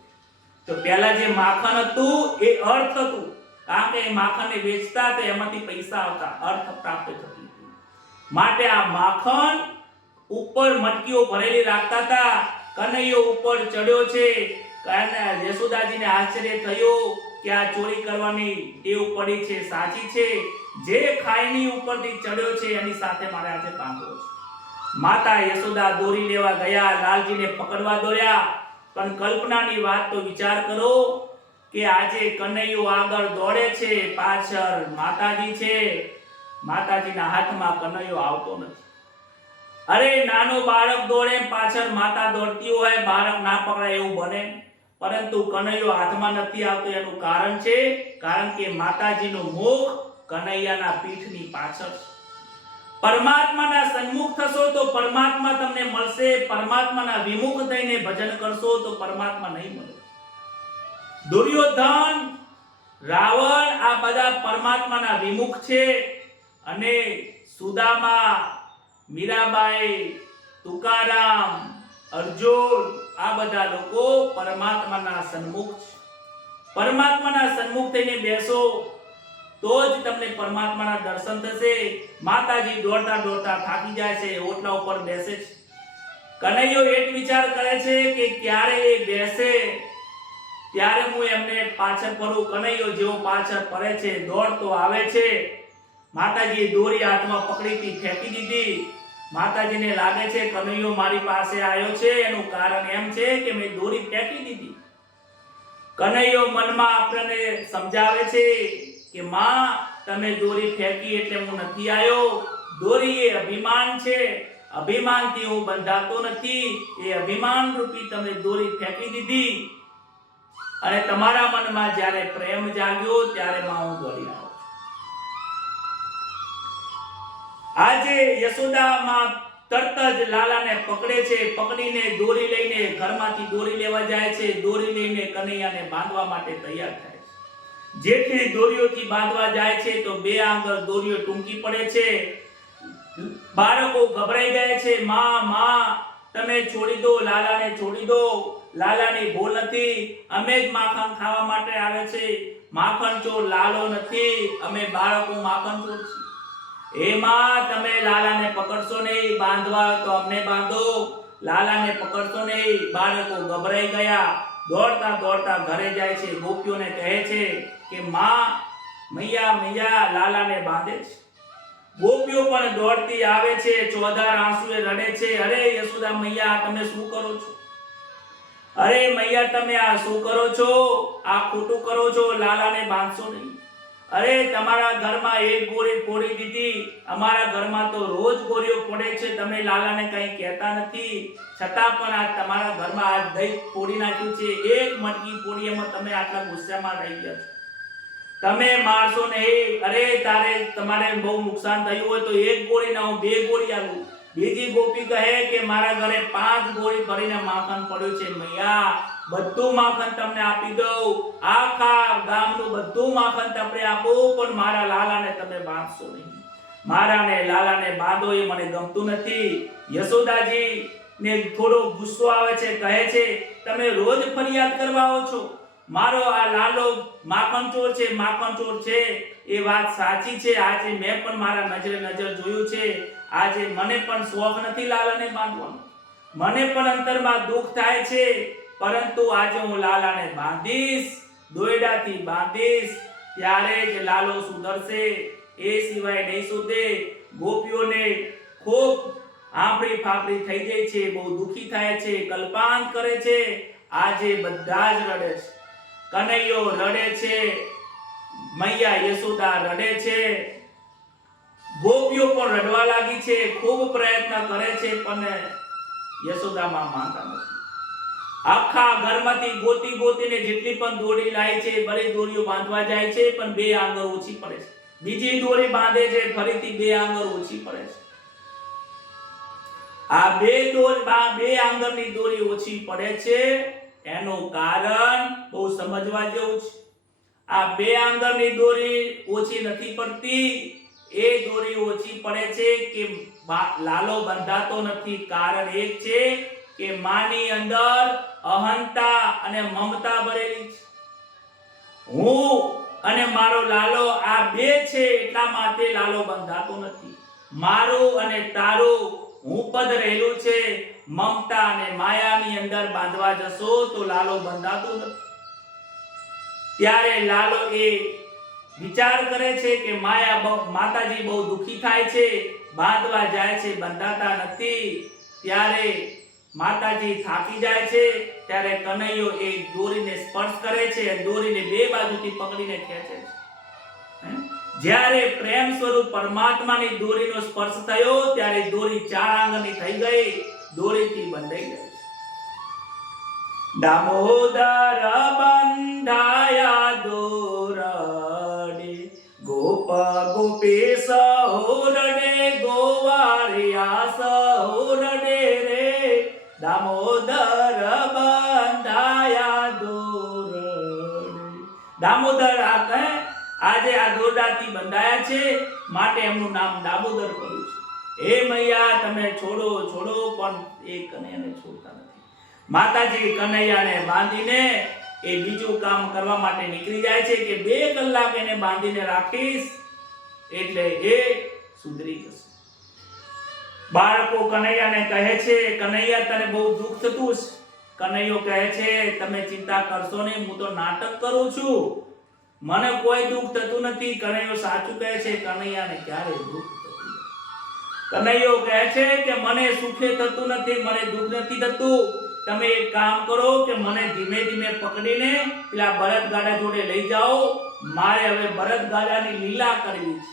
તો પહેલા જે માખણ હતું એ અર્થ હતું, કારણ કે એ માખણને વેચતા તો એમાંથી પૈસા આવતા, અર્થ પ્રાપ્ત થતી હતી. માટે આ માખણ ઉપર મટકીઓ ભરેલી રાખતા હતા. કનૈયો ઉપર ચડ્યો છે, કારણ યશોદાજીને આશ્ચર્ય થયું કે આ ચોરી કરવાની ટેવ પડી છે, સાચી છે. જે ખાઈની ઉપરથી ચડ્યો છે એની સાથે મારે આજે બાંધવો છે. માતા યશોદા દોરી લેવા ગયા, લાલજીને પકડવા દોડ્યા. પણ કલ્પનાની વાત તો વિચાર કરો કે આજે કનૈયો આગળ દોડે છે, પાછળ માતાજી છે, માતાજીના હાથમાં કનૈયો આવતો નથી. અરે નાનો બાળક દોડે, પાછળ માતા દોડતી હોય, બાળક ના પકડાય એવું બને, પરંતુ કનૈયો હાથમાં નથી આવતો. એનું કારણ છે, કારણ કે માતાજીનું મુખ કનૈયાના પીઠની પાછળ છે. પરમાત્માના સન્મુખ થશો તો પરમાત્મા તમને મળશે, પરમાત્માના વિમુખ થઈને ભજન કરશો તો પરમાત્મા નહીં મળે. દુર્યોધન, રાવણ આ બધા પરમાત્માના વિમુખ છે, અને સુદામા, મીરાબાઈ, તુકારામ, અર્જુન આ બધા લોકો પરમાત્માના સન્મુખ છે. પરમાત્માના સન્મુખ થઈને બેસો તો જ તમને પરમાત્માના દર્શન થશે. માતાજી દોડતા દોડતા થાકી જાય છે, ઓટલા ઉપર બેસે છે. કનૈયો એક વિચાર કરે છે કે ક્યારે એ બેસે ત્યારે હું એમને પાછળ પડું. કનૈયો જેવો પાછળ પડે છે, દોડતો આવે છે. માતાજીએ દોરી હાથમાં પકડીથી ફેંકી દીધી. માતાજીને લાગે છે કનૈયો મારી પાસે આવ્યો છે, એનું કારણ એમ છે કે મેં દોરી ફેંકી દીધી. કનૈયો મનમાં આપણને સમજાવે છે કે માં, તમે દોરી ફેંકી એટલે હું નથી આવ્યો. દોરી એ અભિમાન છે, અભિમાનથી હું બંધાતો નથી. એ અભિમાન રૂપી તમે દોરી ફેંકી દીધી, અને તમારા મનમાં જ્યારે પ્રેમ જાગ્યો ત્યારે માં હું દોડી આવ્યો. આજે યશોદામાં તરત જ લાલાને પકડે છે, પકડીને દોરી લઈને ઘરમાંથી દોરી લેવા જાય છે. દોરી લઈને કનૈયાને બાંધવા માટે તૈયાર થાય છે. જેટલી દોરીઓથી બાંધવા જાય છે તો બે આંગળ દોરીઓ ટૂંકી પડે છે. બાળકો ગભરાઈ જાય છે, માં માં તમે છોડી દો, લાલાને છોડી દો, લાલાની ભૂલ નથી, અમે જ માખણ ખાવા માટે આવે છે. માખણ ચોર લાલો નથી, અમે બાળકો માખણ ચોર છીએ. એ માં, તમે લાલાને પકડશો નહીં, બાંધવા તો અમને બાંધો, લાલાને પકડશો નહીં. બાળકો ગભરાઈ ગયા, દોડતા દોડતા ઘરે જાય છે. ગોપીઓને કહે છે કે માં, મૈયા મૈયા લાલાને બાંધે છે. ગોપીઓ પણ દોડતી આવે છે, ચોધાર આંસુએ રડે છે. અરે યશોદા મૈયા, તમે શું કરો છો? અરે મૈયા, તમે આ શું કરો છો? આ ખોટું કરો છો, લાલાને બાંધશો નહીં. અરે તમારા ઘરમાં એક ગોળી ફોડી દીધી, અમારા ઘરમાં તો રોજ ગોળીઓ ફોડે છે, તમે લાલાને કંઈ કહેતા નથી. છતાં પણ આ તમારા ઘરમાં આ દહીં ફોડી નાખ્યું છે, એક મટકી ફોડી, એમાં તમે આટલા ગુસ્સામાં રહી ગયા છો. તમે મારશો નહીં. અરે તમારે બહુ નુકસાન થયું હોય તો એક ગોળી ના, હું 2 ગોળી આલું. બીજી ગોપી કહે કે મારા ઘરે 5 ગોળી ભરીને માખણ પડ્યું છે, મૈયા બધું માખણ તમને આપી દઉં, આખા ગામનું બધું માખણ તમને આપો, પણ મારા લાલાને તમે બાંધશો નહીં. મારાને લાલાને બાંધો એ મને ગમતું નથી. યશોદાજી ને થોડો ગુસ્સો આવે છે, કહે છે તમે રોજ ફરિયાદ કરવા આવો છો, મારો આ લાલો માખણ ચોર છે, માખણ ચોર છે. એ વાત સાચી છે, આજે મેં પણ મારા નજરે નજર જોયું છે. આજે મને પણ શોખ નથી લાલાને બાંધવાનો, મને પણ અંતરમાં દુઃખ થાય છે, પરંતુ આજે હું લાલાને બાંધીશ, દોયડાથી બાંધીશ, ત્યારે જ લાલો સુધરશે, એ સિવાય નહીં સુધરે. ગોપીઓને ખૂબ આંફળી ફાફડી થઈ જાય છે, બહુ દુખી થાય છે, કલ્પાંત કરે છે. આજે બધા જ રડે છે. કનૈયો રડે છે, મૈયા યશોદા રડે છે, ગોપીઓ પણ રડવા લાગી છે, ખૂબ પ્રયત્ન કરે છે, પણ યશોદામાં માનતા નથી. આખા ઘરમાંથી ગોતી ગોતીને જેટલી પણ દોરી લાય છે બધી દોરીઓ બાંધવા જાય છે પણ બે આંગળ ઓછી પડે છે. બીજી દોરી બાંધે છે ફરીથી બે આંગળ ઓછી પડે છે. આ બે આંગળની દોરી ઓછી પડે છે એનું કારણ બહુ સમજવા જેવું છે. આ બે આંગળની દોરી ઓછી નથી પડતી, એ દોરી ઓછી પડે છે કે લાલો બંધાતો નથી. કારણ એક છે કે માની અંદર અહંતા અને મમતા ભરેલી છે. હું અને મારો લાલો આ બે છે એટલા માટે લાલો બંધાતો નથી. મારું અને તારું હું પદ રહેલું છે. મમતા અને માયાની અંદર બાંધવા જશો તો લાલો બંધાતો નથી. ત્યારે લાલો એ વિચાર કરે છે કે માતાજી બહુ દુખી થાય છે, બાંધવા જાય છે બંધાતા નથી. ત્યારે માતાજી થાકી જાય છે ત્યારે કનૈયો એ દોરીને સ્પર્શ કરે છે, દોરીને બે બાજુથી પકડીને ખેંચે છે. જ્યારે પ્રેમ સ્વરૂપ પરમાત્માની દોરીનો સ્પર્શ થયો ત્યારે દોરી 4 આંગળની થઈ ગઈ, દોરીથી બંધાઈ ગઈ. દામોદર બંધાયા દોરડે, ગોપ ગોપી સહોરડે, ગોવાળિયા સહોરડે રે. દામોદર બંધાયા દોરડે. દામોદર આજે આ દોરડાથી બંધાયા છે માટે એમનું નામ દામોદર પડ્યું છે. હે મૈયા તમે છોડો છોડો પણ એ કનૈયાને છોડતા નથી. માતાજી કનૈયાને બાંધીને એ બીજું કામ કરવા માટે નીકળી જાય છે કે 2 કલાક એને બાંધીને રાખીશ એટલે એ સુધરી જશે. બાળકો કનૈયાને કહે છે કનૈયા તને બહુ દુઃખ થતું છે. કનૈયો કહે છે તમે ચિંતા કરશો નહીં, હું તો નાટક કરું છું, મને કોઈ દુઃખ થતું નથી. કનૈયો સાચું કહે છે, કનૈયાને ક્યારે દુઃખ થતું નથી. કનૈયો કહે છે કે મને સુખે થતું નથી, મને દુઃખ નથી થતું. તમે એક કામ કરો કે મને ધીમે ધીમે પકડીને પેલા બળદગાડા જોડે લઈ જાઓ. મારે હવે બળદગાડાની લીલા કરવી છે.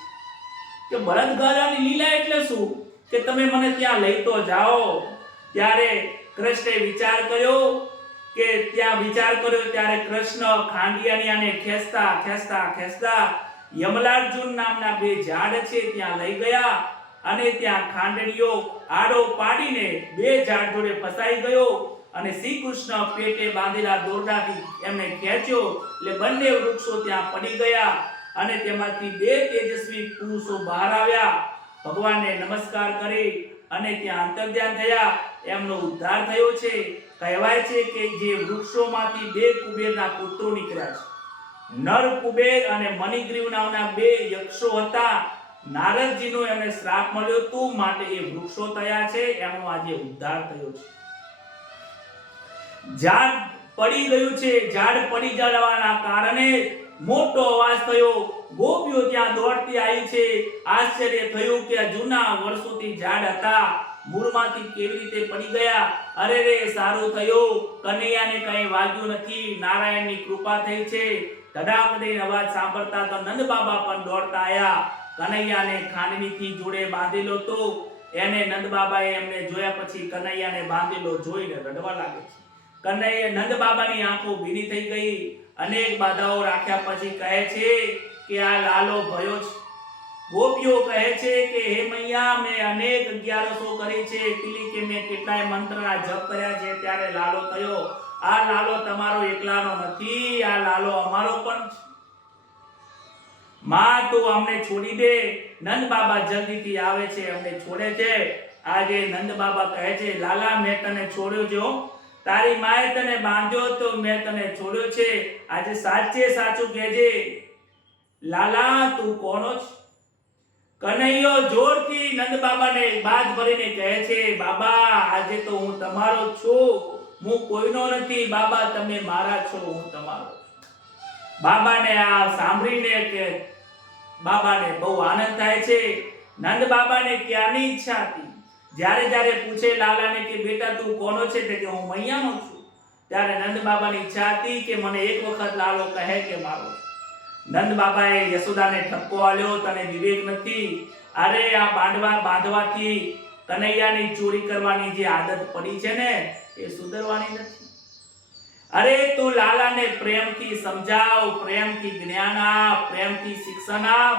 કે બળદગાડાની લીલા એટલે શું? કે તમે મને ત્યાં લઈ તો જાઓ. ત્યારે કૃષ્ણે વિચાર કર્યો ત્યારે કૃષ્ણ ખાંડિયાને ખેંચતા ખેંચતા ખેંચતા યમલાર્જુન નામના 2 ઝાડ છે ત્યાં લઈ ગયા અને ત્યાં ખાંડણીઓ આડો પાડીને 2 ઝાડ જોડે ફસાઈ ગયો અને શ્રી કૃષ્ણ પેટે બાંધેલા દોરડાથી એમને ખેંચ્યો એટલે બંને વૃક્ષો ત્યાં પડી ગયા અને તેમાંથી 2 તેજસ્વી પુરુષો બહાર આવ્યા. ભગવાનને નમસ્કાર કરી અને ત્યાં અંતર્ધ્યાન થયા. એમનો ઉદ્ધાર થયો છે. કહેવાય છે કે જે વૃક્ષોમાંથી 2 કુબેરના પુત્રો નીકળ્યા છે. નર કુબેર અને મણિગ્રીવ નામના 2 યક્ષો હતા. નારદજીનો એમને શ્રાપ મળ્યો હતો માટે એ વૃક્ષો થયા છે. એમનો આજે ઉદ્ધાર થયો છે. ઝાડ પડી ગયું છે. ઝાડ પડી જવાના કારણે મોટો અવાજ થયો. ગોપીઓ ત્યાં દોડતી આવી છે. આશ્ચર્ય થયું કે જૂના વર્ષોથી ઝાડ હતા મૂળમાંથી કેવી રીતે પડી ગયા. અરે રે સારું થયું, કનૈયાને કંઈ વાગ્યું નથી, નારાયણની કૃપા થઈ છે. ધડાકડીનો અવાજ સાંભળતા તો નંદ બાબા પણ દોડતા આવ્યા. કનૈયાને ખાંડણીથી જોડે બાંધેલો તો એને નંદ બાબાએ એમને જોયા પછી કનૈયાને બાંધેલો જોઈને રડવા લાગે છે. નંદ બાબાની આંખો ભીની થઈ ગઈ. અનેક બાધાઓ રાખ્યા પછી કહે છે કે આ લાલો ભયો છે. ગોપીઓ કહે છે કે હે મૈયા મેં અનેક 1100 કરી છે, પેલી કે મેં કેટલાય મંત્રના જપ કર્યા છે ત્યારે લાલો થયો. આ લાલો તમારો એકલાનો નથી, આ લાલો અમારો પણ છે. માં તું અમને છોડી દે. નંદ બાબા જલ્દીથી આવે છે, અમને છોડે છે. આજે નંદ બાબા કહે છે લાલા મેં તને છોડ્યો છો, તારી માએ તને બાંધ્યો તો મેં તને છોડ્યો છે. આજે સાચે સાચું કહેજે લાલા તું કોનો છે? કનૈયો જોરથી નંદ બાબાને બાજ ભરીને કહે છે બાબા આજે તો હું તમારો છું, હું કોઈનો નથી. બાબા તમે મારા છો, હું તમારો. બાબાને આ સાંભળીને કે બાબાને બહુ આનંદ થાય છે. નંદ બાબાને ક્યાંની ઈચ્છા હતી, જ્યારે પૂછે લાલાને કે બેટા તું કોનો છે તો કે હું મૈયાનો છું. ત્યારે નંદ બાબાની ઈચ્છા હતી કે મને એક વખત લાલો કહે કે મારો. નંદ બાબાએ યશોદાને ઠપકો આલ્યો, તને વિવેક નથી. અરે આ બાંધવાથી કનૈયાની ચોરી કરવાની જે આદત પડી છે ને એ સુધરવાની નથી. અરે તું લાલાને પ્રેમથી સમજાવ, પ્રેમથી જ્ઞાન આપ, પ્રેમથી શિક્ષણ આપ.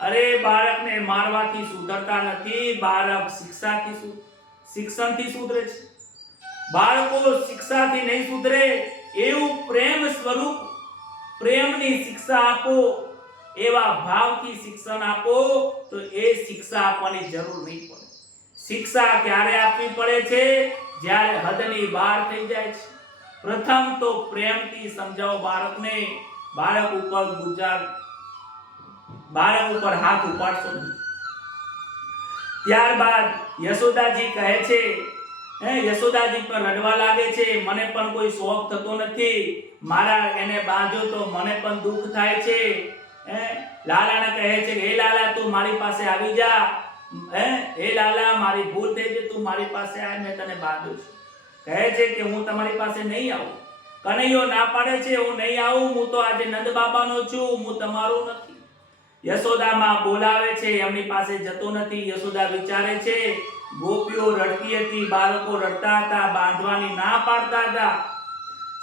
અરે બાળકને મારવાથી સુધરતા નથી, બાળક શિક્ષણથી સુધરે છે. બાળકો શિક્ષાથી નહીં સુધરે, એવું પ્રેમ સ્વરૂપ પ્રેમની શિક્ષા આપો, એવા ભાવથી શિક્ષણ આપો, તો એ શિક્ષા આપવાની જરૂર નહીં પડે. શિક્ષા ક્યારે આપવી પડે છે? જ્યારે હદની બહાર થઈ જાય છે. પ્રથમ તો પ્રેમથી સમજાવો બાળકને. બાળક ઉપર હાથ ઉપાડશો નહીં. ત્યારબાદ યશોદાજી કહે છે, યશોદાજી પર રડવા લાગે છે, મને પણ કોઈ શોખ થતો નથી, મારા એને બાંધ્યો તો મને પણ દુઃખ થાય છે. લાલાને કહે છે કે હે લાલા તું મારી પાસે આવી જા, હે લાલા મારી ભૂલ થઈ છે, તું મારી પાસે આવ, મેં તને બાંધ્યો છે. કહે છે કે હું તમારી પાસે નહીં આવું. કનૈયો ના પાડે છે, હું નહીં આવું, હું તો આજે નંદ બાબાનો છું, હું તમારો નથી. યશોદામાં બોલાવે છે, એમની પાસે જતો નથી. યશોદા વિચારે છે, ગોપીઓ રડતી હતી, બાળકો રડતા હતા, બાંધવાની ના પાડતા હતા,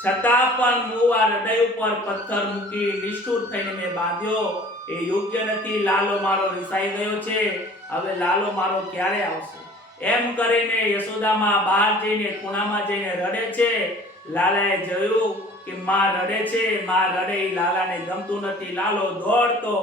છતાં પણ હું આ હૃદય ઉપર પથ્થર મૂકી નિષ્ઠુર થઈને મેં બાંધ્યો. એ યોગ્ય નથી. લાલો મારો રિસાઈ ગયો છે, હવે લાલો મારો ક્યારે આવશે? એમ કરીને યશોદામાં બહાર જઈને ખૂણામાં જઈને રડે છે. લાલાએ જોયું કે માં રડે છે, માં રડે એ લાલાને ગમતું નથી. લાલો દોડતો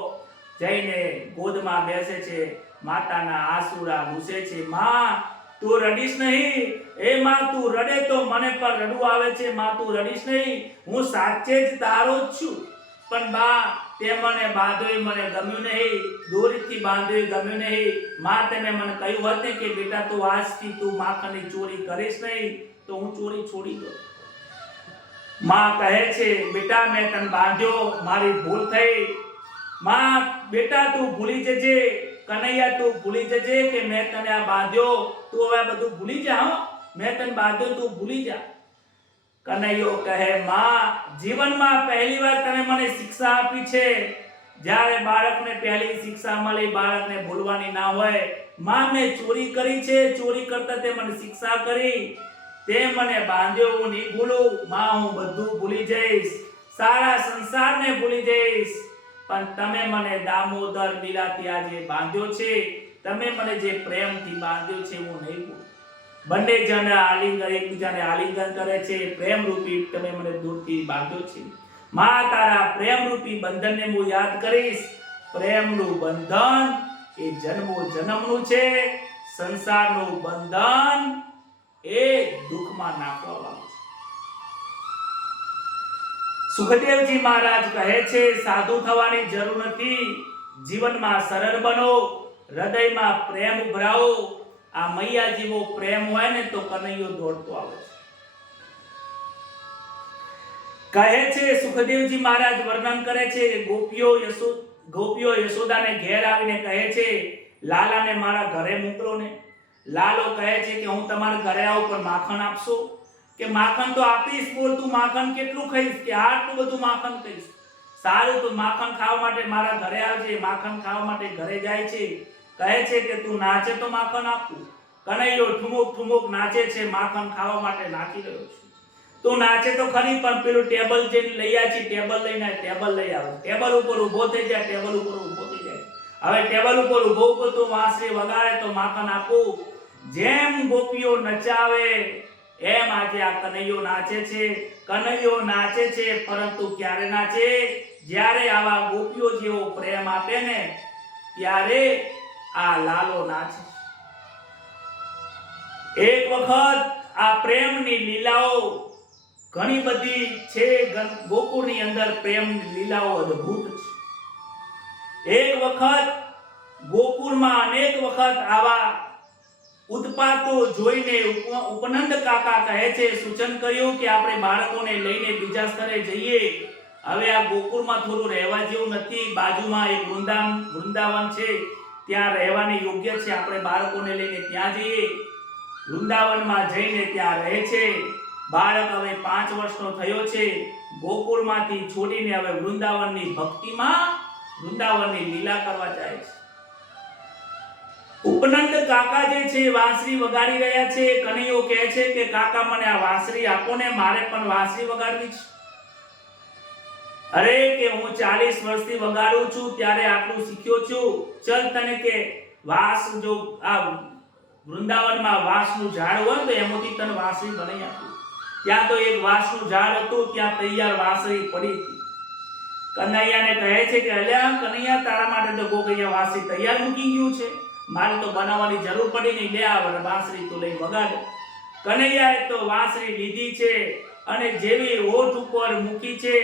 જઈને ગોદમાં બેસે છે, માતાના આંસુડા ઘૂસે છે. માં તું રડીશ નહીં, એ માં તું રડે તો મને પણ રડવું આવે છે, માં તું રડીશ નહીં, હું સાચે જ તારો જ છું. પણ બા તે મને બાંધ્યો મને ગમ્યું નહીં, દોરીથી બાંધ્યો ગમ્યું નહીં. માં તમે મને કહ્યું હોત ને કે બેટા તું આજથી તું માખણની ચોરી કરીશ નહીં, તો હું ચોરી છોડી દઉં. માં કહે છે બેટા મેં તને બાંધ્યો, મારી ભૂલ થઈ. માં બેટા તું ભૂલી જજે, કનૈયા તું ભૂલી જજે કે મેં તને આ બાંધ્યો, તું હવે બધું ભૂલી જા. મેં તને બાંધ્યો તું ભૂલી જા. કનૈયો કહે માં જીવનમાં પહેલી વાર તમે મને શિક્ષા આપી છે. જ્યારે બાળકને પહેલી શિક્ષા મળી, બાળકને ભૂલવાની ના હોય. માં મેં ચોરી કરી છે, ચોરી કરતા તે મને શિક્ષા કરી, તે મને બાંધ્યો, હું નહીં ભૂલું. માં હું બધું ભૂલી જઈશ, સારા સંસારને ભૂલી જઈશ, પણ તમે મને દામોદર લીલાથી આજે બાંધ્યો છે, તમે મને જે પ્રેમથી બાંધ્યો છે હું નહીં ભૂલું. બંને જણ એકબીજાને આલિંગન કરે છે. પ્રેમ રૂપી તમે મને દૂરથી બાંધ્યો છે. માં તારા પ્રેમ રૂપી બંધનને હું યાદ કરીશ. પ્રેમનું બંધન એ જન્મો જન્મનું છે, સંસારનું બંધન એ દુઃખમાં નાખવાનું છે. સુખદેવજી મહારાજ કહે છે સાધુ થવાની જરૂર નથી, જીવનમાં સરળ બનો, હૃદયમાં પ્રેમ ઉભરાવો. આ મૈયા જેવો પ્રેમ હોય ને તો કનૈયો દોડતો આવે છે. કહે છે સુખદેવજી મહારાજ વર્ણન કરે છે ગોપીઓ યશોદાને ઘેર આવીને કહે છે લાલાને મારા ઘરે મોકલો ને. લાલો કહે છે કે હું તમારા ઘરે આવું પણ માખણ આપશો? કે માખણ તો આપીશ, બોલ તું માખણ કેટલું ખાઈશ? કે આટલું બધું માખણ ખાઈશ. સારું તું માખણ ખાવા માટે મારા ઘરે આવજે. માખણ ખાવા માટે ઘરે જાય છે. કહે છે કે તું નાચે તો માખણ આપું. કનૈયો ઠુમુક ઠુમુક નાચે છે, માખણ ખાવા માટે નાચી રહ્યો છે. તું નાચે તો ખરી પણ પેલું ટેબલ જઈને લઈ આ છે, ટેબલ લઈને ટેબલ લઈ આવો. ટેબલ ઉપર ઊભો થઈ જાય, ટેબલ ઉપર ઊભો થઈ જાય. હવે ટેબલ ઉપર ઊભો ઊભો તું વાંસળી વગાડે તો માખણ આપું. જેમ ગોપીઓ નચાવે એમ આજે આ કનૈયો નાચે છે. કનૈયો નાચે છે પરંતુ ક્યારે નાચે? જ્યારે આવા ગોપીઓ જેવો પ્રેમ આપે ને ત્યારે આ લાલો નાચે. એક વખત આ પ્રેમની લીલાઓ ઘણી બધી છે. ગોકુળની અંદર પ્રેમની લીલાઓ અદ્ભુત છે. એક વખત ગોકુળમાં અનેક વખત આવા ઉત્પાતો જોઈને ઉપનંદ કાકા કહે છે, સૂચન કર્યું કે આપણે બાળકોને લઈને બીજા સ્થળે જઈએ. હવે આ ગોકુળમાં થોડું રહેવા જેવું નથી, બાજુમાં એક વૃંદાવન છે, ત્યાં રહેવાની યોગ્ય છે, આપણે બાળકોને લઈને ત્યાં જઈએ. વૃંદાવનમાં જઈને ત્યાં રહે છે. બાળક હવે 5 વર્ષનો થયો છે. ગોકુળમાંથી છોડીને હવે વૃંદાવનની ભક્તિમાં વૃંદાવનની લીલા કરવા જાય છે. ઉપનંદ કાકા જે છે વાંસળી વગાડી રહ્યા છે. કનૈયો કહે છે કે કાકા મને આ વાંસળી આપો ને, મારે પણ વાંસળી વગાડવી છે. અરે કે હું 40 વર્ષથી વગાડું છું, ત્યારે આટલું શીખ્યો છું. ચલ તને કે વાંસ જો આ વૃંદાવનમાં વાંસનું ઝાડ હોય તો એમાંથી તને વાંસળી બનાવી આપું. ત્યાં તો એક વાંસનું ઝાડ હતું, ત્યાં તૈયાર વાંસળી પડી હતી. કનૈયાને કહે છે કે અલ્યા કનૈયા, તારા માટે તો ગોગૈયા વાંસળી તૈયાર મૂકી ગયું છે, મારે તો બનાવવાની જરૂર પડી નહીં, લે આ વાંસળી તો લઈ વગાડે. કનૈયાએ તો વાંસળી લીધી છે અને જેવી હોઠ ઉપર મૂકી છે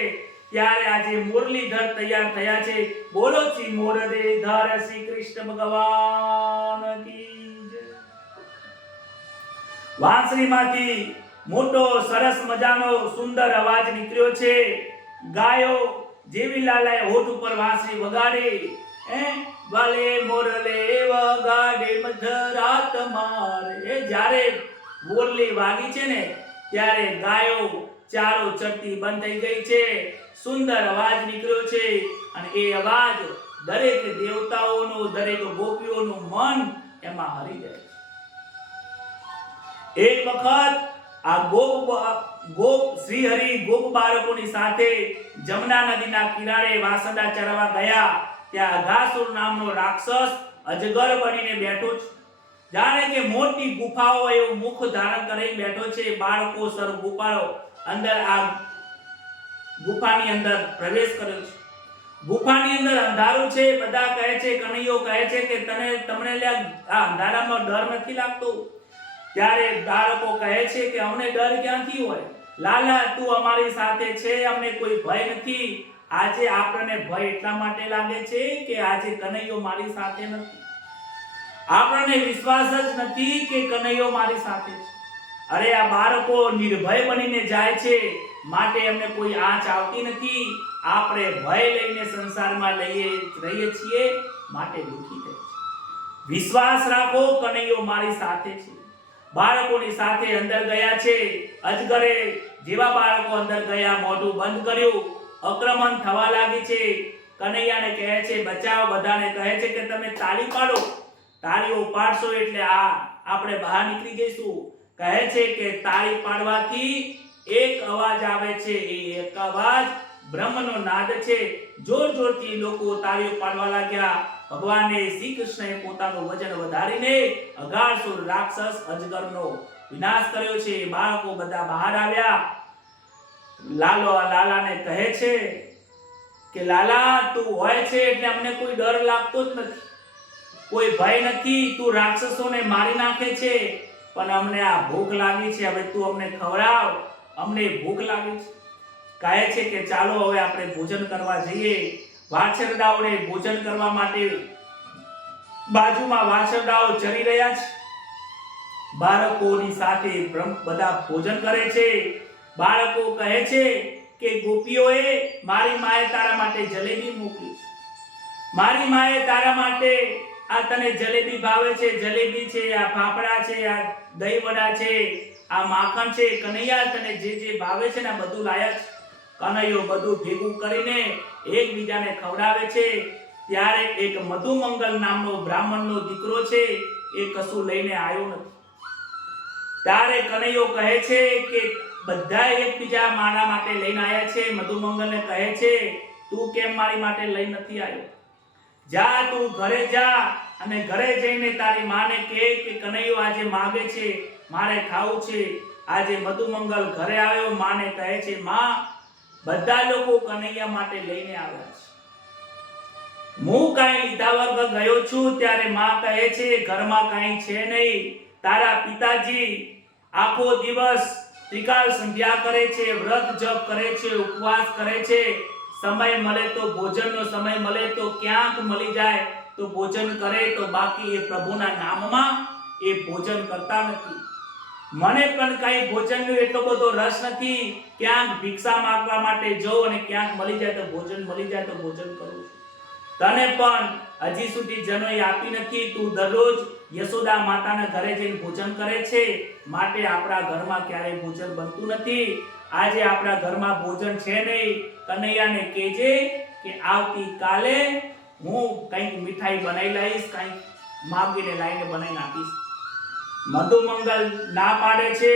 ત્યારે આજે મુરલીધર તૈયાર થયા છે. બોલો શ્રી મુરલીધર શ્રી કૃષ્ણ ભગવાન કી જય. વાંસળીમાંથી મોટો સરસ મજાનો સુંદર અવાજ નીકળ્યો છે. ગાયો જેવી લાલાએ હોઠ ઉપર વાંસળી વગાડી, વાલે મોરલે વગાડે મધરાત મારે. જ્યારે મોરલી વાગી છે ને ત્યારે ગાયો ચારો ચરતી બંધ થઈ ગઈ છે. સુંદર અવાજ નીકળ્યો છે અને એ અવાજ દરેક દેવતાઓનું, દરેક ગોપીઓનું મન એમાં હરી જાય છે. એક વખત આ ગોપ શ્રી હરિ ગોપ બાળકોની સાથે જમના નદીના કિનારે વાસંદા ચરવા ગયા. ત્યાં અઘાસુર નામનો રાક્ષસ અજગર બનીને બેઠો છે. જાણે કે મોટી ગુફાઓ એવું મુખ ધારણ કરી બેઠો છે. બાળકો સર ગોપાળો અંદર આ ગુફાની અંદર પ્રવેશ કર્યો છે. ગુફાની અંદર અંધારું છે. બધા કહે છે, કનૈયો કહે છે કે તમને આ અંધારામાં ડર નથી લાગતો? ત્યારે બાળકો કહે છે કે અમને ડર ક્યાંથી હોય, લાલા તું અમારી સાથે છે, અમને કોઈ ભય નથી. આજે આપણને ભય એટલા માટે લાગે છે કે આજે કનૈયો મારી સાથે નથી. આપણને વિશ્વાસ જ નથી કે કનૈયો મારી સાથે છે. અરે આ બાળકો નિર્ભય બનીને જાય છે, માટે એમને કોઈ આંચ આવતી નથી. આપણે ભય લઈને સંસારમાં રહીએ છીએ, માટે દુઃખી થાય છે. વિશ્વાસ રાખો, કનૈયો મારી સાથે છે. બાળકોની સાથે અંદર ગયા છે. અજગરે જેવા બાળકો અંદર ગયા, મોઢું બંધ કર્યું, આક્રમણ થવા લાગી છે. કનૈયાને કહે છે બચાવ, બધાને કહે છે કે તમે તાળી પાડો, તાળીઓ પાડશો એટલે આપણે બહાર નીકળી જઈશું. કહે છે કે તાળી પાડવાથી એક અવાજ આવે છે, એ એક અવાજ બ્રહ્મનો નાદ છે. જોર જોરથી લોકો તાળીઓ પાડવા લાગ્યા. ભગવાને શ્રી કૃષ્ણએ પોતાનું વજન વધારીને અઘાસુર રાક્ષસ અજગરનો વિનાશ કર્યો છે. બાળકો બધા બહાર આવ્યા. લાલાને કહે છે કે લાલા તું હોય છે એટલે અમને કોઈ ડર લાગતો જ નથી, કોઈ ભય નથી. તું રાક્ષસોને મારી નાખે છે, પણ અમને આ ભૂખ લાગી છે, હવે તું અમને ખવડાવ, અમને ભૂખ લાગી છે. કહે છે કે ચાલો હવે આપણે ભોજન કરવા જઈએ. વાછરડાઓને ભોજન કરવા માટે બાજુમાં વાછરડાઓ ચરી રહ્યા છે. બાળકોની સાથે બધા ભોજન કરે છે. બાળકો કહે છે કે ગોપીઓએ મારી માએ તારા માટે જલેબી મોકલી છે, મારી માએ તારા માટે આ તને જલેબી ભાવે છે, જલેબી છે, આ ફાફડા છે, આ દહીં વડા છે, આ માખણ છે. કનૈયા તને જે જે ભાવે છે ને બધું લાયક છે. કનૈયો બધું ભેગું કરીને એકબીજાને ખવડાવે છે. ત્યારે એક મધુમંગલ નામનો બ્રાહ્મણનો દીકરો છે, એ કશું લઈને આવ્યો નથી. ત્યારે કનૈયો કહે છે કે બધા એકબીજા મારા માટે લઈને આવ્યા છે. મધુમંગલને કહે છે તું કેમ મારી માટે લઈ નથી આવ્યો? જા તું ઘરે જા અને ઘરે જઈને તારી માને કહે કે કનૈયો આજે માંગે છે, મારે ખાવું છે. આજે મધુમંગલ ઘરે આવ્યો, માને કહે છે માં બધા લોકો કનૈયા માટે લઈને આવ્યા છે, હું કાંઈ લીધા વગર ગયો છું. ત્યારે માં કહે છે ઘરમાં કાંઈ છે નહીં. તારા પિતાજી આખો દિવસ ત્રિકાળ સંધ્યા કરે છે, વ્રત જપ કરે છે, ઉપવાસ કરે છે. સમય મળે તો ભોજનનો સમય મળે તો ક્યાંક મળી જાય તો ભોજન કરે, તો બાકી એ પ્રભુના નામમાં એ ભોજન કરતા નથી. મને પણ કઈ ભોજનનો એટલો બધો રસ નથી. ક્યાંક ભિક્ષા માંગવા માટે જાઉં અને ક્યાંક મળી જાય તો ભોજન મળી જાય તો ભોજન કરું. તને પણ હજી સુધી જનોઈ આપી નથી. તું દરરોજ યશોદા માતાના ઘરે જઈને ભોજન કરે છે, માટે આપણા ઘરમાં ક્યારેય ભોજન બનતું નથી. આજે આપણા ઘરમાં ભોજન છે નહીં. કનૈયાને કહેજે કે આવતી કાલે હું કંઈક મીઠાઈ બનાવી લઈશ, કંઈક માગીને લાઈને બનાવીને આપીશ. મધુમંગલ ના પાડે છે,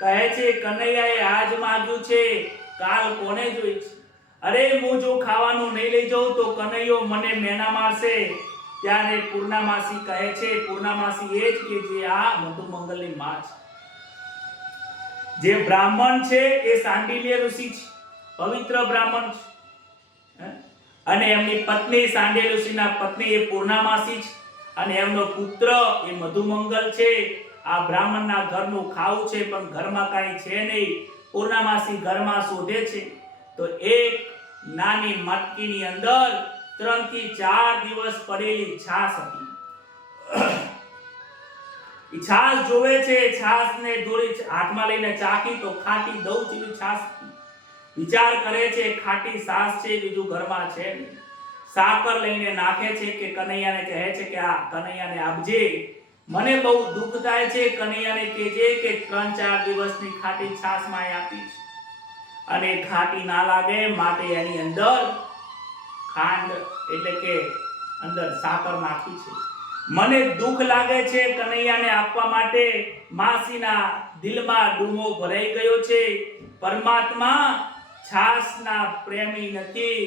કહે છે કનૈયાએ આજ માગ્યું છે, કાલ કોને જોઈ છે. અરે હું જો ખાવાનું નહીં લઈ જાઉં તો કનૈયો મને મેના મારશે. ત્યારે પૂર્ણામાસી કહે છે, પૂર્ણામાસી એ જ કે જે આ મધુમંગલની માં છે. જે બ્રાહ્મણ છે એ સાંડિલ્ય ઋષિ છે, પવિત્ર બ્રાહ્મણ છે, અને એમની પત્ની સાંડિલ્ય ઋષિના પત્ની એ પૂર્ણામાસી છે, અને એમનો પુત્ર એ મધુમંગલ છે. આ બ્રાહ્મણના ઘરનું ખાવું છે પણ ઘરમાં કાંઈ છે નહીં. પૂર્ણામાસી ઘરમાં શોધે છે તો એક નાની મટકીની અંદર 3 થી 4 દિવસ પડેલી છાશ હતી. ઈ છાશ જોવે છે, છાશને થોડી હાથમાં લઈને ચાખી તો ખાટી દઉ જેવી છાશ હતી. વિચાર કરે છે ખાટી છાશ છે, બીજું ઘરમાં છે નહીં. સાકર લઈને નાખે છે કે કનૈયાને કહે છે કે આ કનૈયાને આપજે, મને બહુ દુઃખ થાય છે. કનૈયાને કહેજે કે 3-4 દિવસની ખાટી છાશ માં આપી છે, અને ખાટી ના લાગે માટે એની અંદર ખાંડ એટલે કે અંદર સાકર નાખી છે. મને દુઃખ લાગે છે કનૈયાને આપવા માટે. માસીના દિલમાં ડૂમો ભરાઈ ગયો છે. પરમાત્મા છાશના પ્રેમી નથી.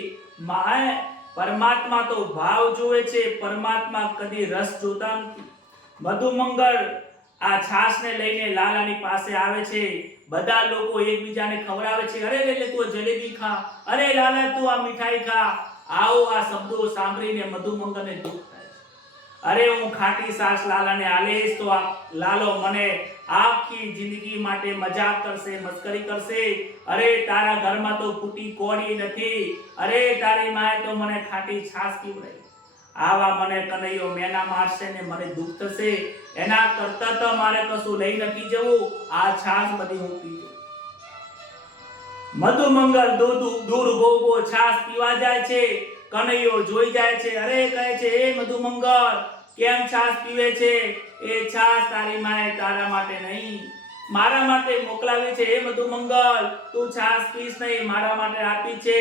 પરમાત્મા તો ભાવ જોવે છે, પરમાત્મા કદી રસ જોતા નથી. મધુમંગલ આ છાશને લઈને લાલાની પાસે આવે છે. બધા લોકો એકબીજાને ખવડાવે છે. અરે લે તું જલેબી ખા, અરે લાલા તું આ મીઠાઈ ખા. આવો આ શબ્દો સાંભળીને મધુમંગલને દુઃખ થાય છે. અરે હું ખાટી છાશ લાલાને આલીશ તો આ લાલો મને આખી જિંદગી માટે મજાક કરશે, મસ્કરી કરશે. અરે તારા ઘરમાં તો ફૂટી કોડી નથી, અરે તારી માએ તો મને ખાટી છાશ પીવડાવી. આવા મને કનૈયો મેના મારશે ને મને દુઃખ થશે. એના કરતા તો મારે કશું લઈ નથી જવું, આ છાશ બધી હું પી જઉં. મધુમંગલ દૂર ઉભો છાશ પીવા જાય છે. કનૈયો જોઈ જાય છે. અરે કહે છે એ મધુમંગલ કેમ છાશ પીવે છે? એ છાશ તારી માએ તારા માટે નહીં મારા માટે મોકલાવી છે. એ મધુમંગલ તું છાશ પીશ નહીં, મારા માટે આપી છે,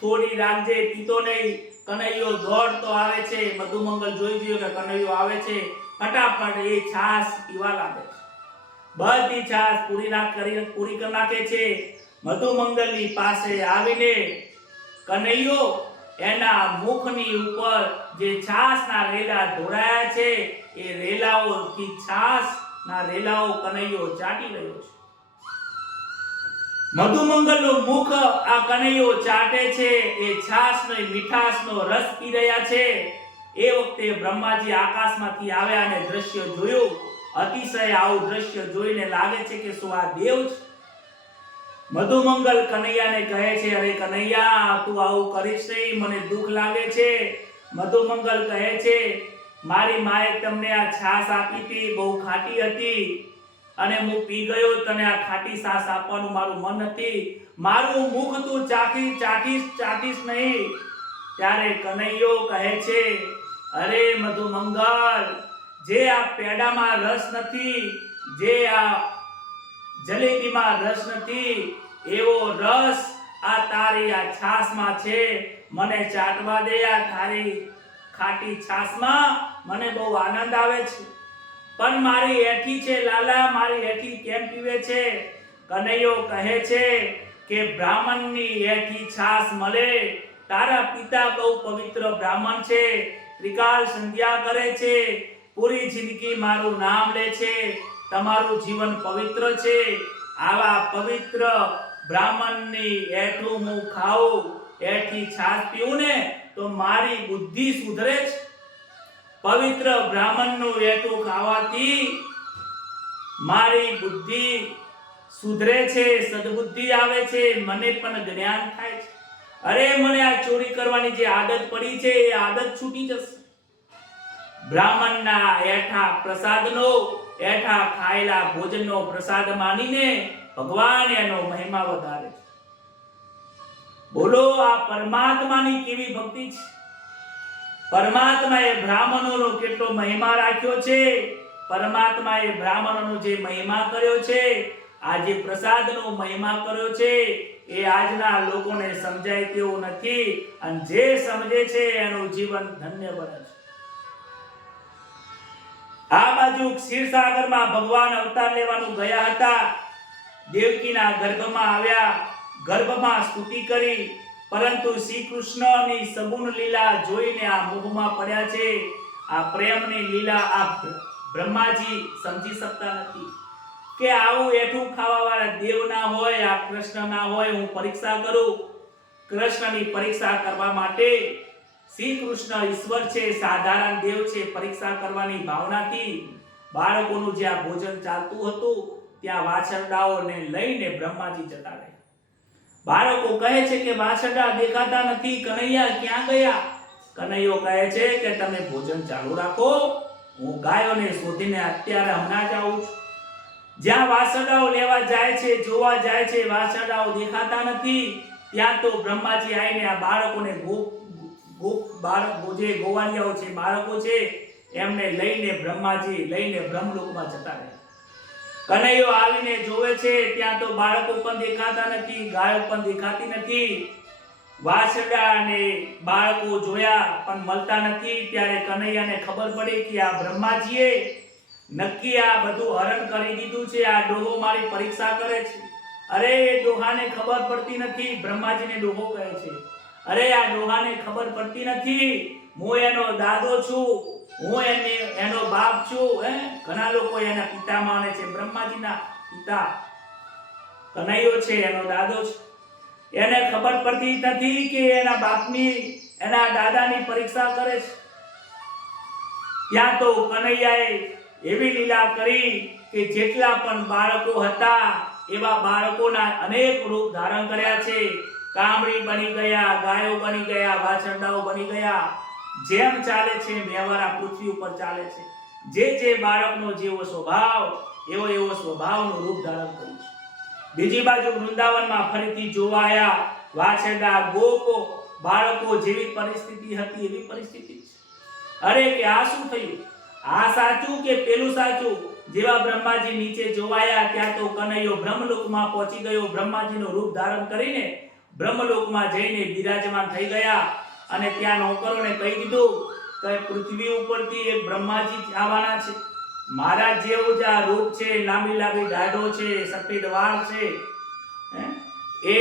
થોડી રાખજે, પીતો નહીં. કનૈયો દોડતો આવે છે. મધુમંગલ જોઈ ગયો કે કનૈયો આવે છે, ફટાફટ એ છાશ પીવા લાગે છે. બધી છાશ પૂરી કરી નાખે છે. મધુમંગલની પાસે આવીને કનૈયો એના મુખની ઉપર જે છાશના રેલા ઢોળાયા છે એ રેલાઓથી છાશના રેલાઓ કનૈયો ચાટી રહ્યો છે. મધુમંગલનું મુખ આ કનૈયો ચાટે છે. એ છાશનો મીઠાશનો રસ પી રહ્યા છે. એ વખતે બ્રહ્માજી આકાશમાંથી આવ્યા અને દ્રશ્ય જોયું. અતિશય આવું દ્રશ્ય જોઈને લાગે છે કે શું આ દેવ છે? મધુમંગલ કનૈયાને કહે છે અરે કનૈયા તું આવું કરીશ નહીં, મને દુઃખ લાગે છે. મધુમંગલ કહે છે મારી માએ તમને આ છાશ આપી હતી, બહુ ખાટી હતી અને હું પી ગયો. તને આ ખાટી છાશ આપવાનું મારું મન નથી. મારું મુખ તું ચાટીશ નહીં. ત્યારે કનૈયો કહે છે અરે મધુમંગલ, જે આ પેડામાં રસ નથી, જે આ જલેબીમાં રસ નથી, એવો રસ આ તારી આ છાશમાં છે. મને ચાટવા દે. આ તારી ખાટી છાશમાં મને બહુ આનંદ આવે છે, પણ મારી એઠી છે લાલા, મારી એઠી કેમ પીવે છે? કનૈયો કહે છે કે બ્રાહ્મણની એઠી છાશ મળે. તારા પિતા બહુ પવિત્ર બ્રાહ્મણ છે, ત્રિકાળ સંધ્યા કરે છે, પૂરી જિંદગી મારું નામ લે છે, તમારું જીવન પવિત્ર છે. આવા પવિત્ર બ્રાહ્મણની એઠું હું ખાઉં, એઠી છાશ પીઉં ને તો મારી બુદ્ધિ સુધરે છે. પવિત્ર બ્રાહ્મણનું એઠું ખાવાથી મારી બુદ્ધિ સુધરે છે, સદબુદ્ધિ આવે છે, મને પણ જ્ઞાન થાય છે. અરે મને આ ચોરી કરવાની જે આદત પડી છે એ આદત છૂટી જશે. બ્રાહ્મણના એઠા પ્રસાદનો, એઠા ખાયેલા ભોજનનો પ્રસાદ માનીને ભગવાન એનો મહિમા વધારે છે. બોલો આ પરમાત્માની કેવી ભક્તિ છે! પરમાત્માએ બ્રાહ્મણોનો કેટલો મહિમા રાખ્યો છે. પરમાત્માએ બ્રાહ્મણોનો જે મહિમા કર્યો છે, આ જે પ્રસાદનો મહિમા કર્યો છે એ આજના લોકોને સમજાય તેવું નથી, અને જે સમજે છે એનું જીવન ધન્ય બને છે. આ બાજુ ક્ષીરસાગરમાં ભગવાન અવતાર લેવાનું ગયા હતા, દેવકીના ગર્ભમાં આવ્યા, ગર્ભમાં સ્તુતિ કરી, પરંતુ શ્રી કૃષ્ણની સગુણ લીલા જોઈને આ મોહમાં પડ્યા છે. આ પ્રેમની લીલા આ બ્રહ્માજી સમજી શકતા નથી કે આવું એઠું ખાવાવાળા દેવ ના હોય, આ કૃષ્ણ ના હોય. હું પરીક્ષા કરું. કૃષ્ણની પરીક્ષા કરવા માટે શ્રી કૃષ્ણ ઈશ્વર છે, સાધારણ દેવ છે. પરીક્ષા કરવાની ભાવનાથી બાળકોનું જ્યાં ભોજન ચાલતું હતું ત્યાં વાછરડાઓને લઈને બ્રહ્માજી જતા રહ્યા. બાળકો કહે છે કે વાછરડા દેખાતા નથી, કનૈયા ક્યાં ગયા? કનૈયો કહે છે કે તમે ભોજન ચાલુ રાખો, હું ગાયોને શોધીને અત્યારે હમણાં જ આવું છું. જ્યાં વાછરડાઓ લેવા જાય છે, જોવા જાય છે, વાછરડાઓ દેખાતા નથી. ત્યાં તો બ્રહ્માજી આવીને આ બાળકોને જે ગોવાળિયાઓ છે, બાળકો છે, એમને લઈને બ્રહ્માજી લઈને બ્રહ્મલોકમાં જતા રહ્યા. કનૈયો આવીને જોવે છે, ત્યાં તો બાળકો પણ દેખાતા નથી, ગાયો પણ દેખાતી નથી. વાછરડા અને બાળકો જોયા પણ મળતા નથી. ત્યારે કનૈયાને ખબર પડી કે આ બ્રહ્માજીએ નક્કી આ બધું હરણ કરી દીધું છે. આ ડોહો મારી પરીક્ષા કરે છે. અરે એ ડોહાને ખબર પડતી નથી. બ્રહ્માજીને ડોહો કહે છે. અરે આ ડોહાને ખબર પડતી નથી, હું એનો દાદો છું, હું એનો બાપ છું. ઘણા લોકો એના પિતા માને છે. બ્રહ્માજીના પિતા કનૈયો છે, એનો દાદો છે. એને ખબર પડતી નથી કે એના બાપની, એના દાદાની પરીક્ષા કરે છે. ત્યાં તો કનૈયાએ એવી લીલા કરી કે જેટલા પણ બાળકો હતા એવા બાળકોના અનેક રૂપ ધારણ કર્યા છે. કામળી બની ગયા, ગાયો બની ગયા, વાછરડાઓ બની ગયા. જેમ ચાલે છે વ્યવહાર આ પૃથ્વી ઉપર ચાલે છે. જે બાળકનો જેવો સ્વભાવ એવો સ્વભાવનું રૂપ ધારણ કર્યું છે. બીજી બાજુ વૃંદાવનમાં ફરીથી જોવા આવ્યા વાછરડા, ગોપો, બાળકો જેવી પરિસ્થિતિ હતી એવી પરિસ્થિતિ છે. અરે કે આ શું થયું? આ સાચું કે પેલું સાચું? જેવા બ્રહ્માજી નીચે જોવાયા ત્યાં તો કનૈયો બ્રહ્મલોકમાં પહોંચી ગયો. બ્રહ્માજીનું રૂપ ધારણ કરીને બ્રહ્મલોકમાં જઈને બિરાજમાન થઈ ગયા. અને ત્યાં નોકરોને કહી દીધું કે પૃથ્વી ઉપરથી એક બ્રહ્માજી આવવાના છે. મારા જેવું જ આ રૂપ છે, લાંબી લાંબી દાઢો છે, સફેદ વાળ છે, એ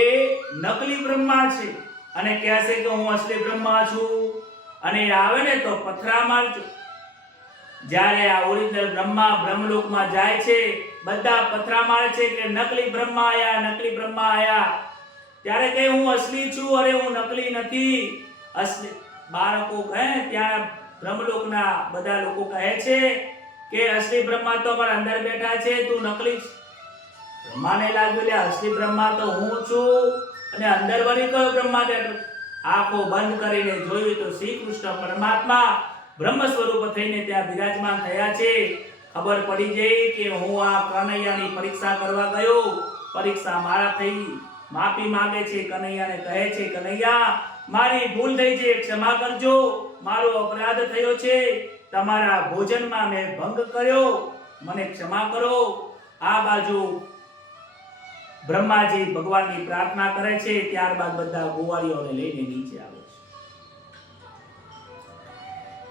નકલી બ્રહ્મા છે. અને કહે છે કે હું અસલી બ્રહ્મા છું, અને આવે ને તો પથરા મારજો. જ્યારે આ ઓરિજિનલ બ્રહ્મા બ્રહ્મલોકમાં જાય છે, બધા પથરા મારે છે કે નકલી બ્રહ્મા આયા, નકલી બ્રહ્મા આયા. ત્યારે કે હું અસલી છું, અરે હું નકલી નથી. અસલી બાળકો કહે, ત્યાં બ્રહ્મલોકના બધા લોકો કહે છે કે અસલી બ્રહ્મા તો અમારા અંદર બેઠા છે, તું નકલી છે. બ્રહ્માને લાગ્યું કે અસલી બ્રહ્મા તો હું છું, અને અંદર વળી કયો બ્રહ્મા બેઠો? આંખો બંધ કરીને જોયું તો શ્રી કૃષ્ણ પરમાત્મા બ્રહ્મ સ્વરૂપ થઈને ત્યાં બિરાજમાન થયા છે. ખબર પડી ગઈ કે હું આ કનૈયાની પરીક્ષા કરવા ગયો, પરીક્ષા મારા થઈ. માફી માંગે છે, કનૈયાને કહે છે કનૈયા મારી ભૂલ થઈ છે, ક્ષમા કરજો, મારો અપરાધ થયો છે, તમારા ભોજનમાં મેં ભંગ કર્યો, મને ક્ષમા કરો. આ બાજુ બ્રહ્માજી ભગવાનની પ્રાર્થના કરે છે. ત્યારબાદ બધા ગોવાળીઓને લઈને નીચે આવે છે.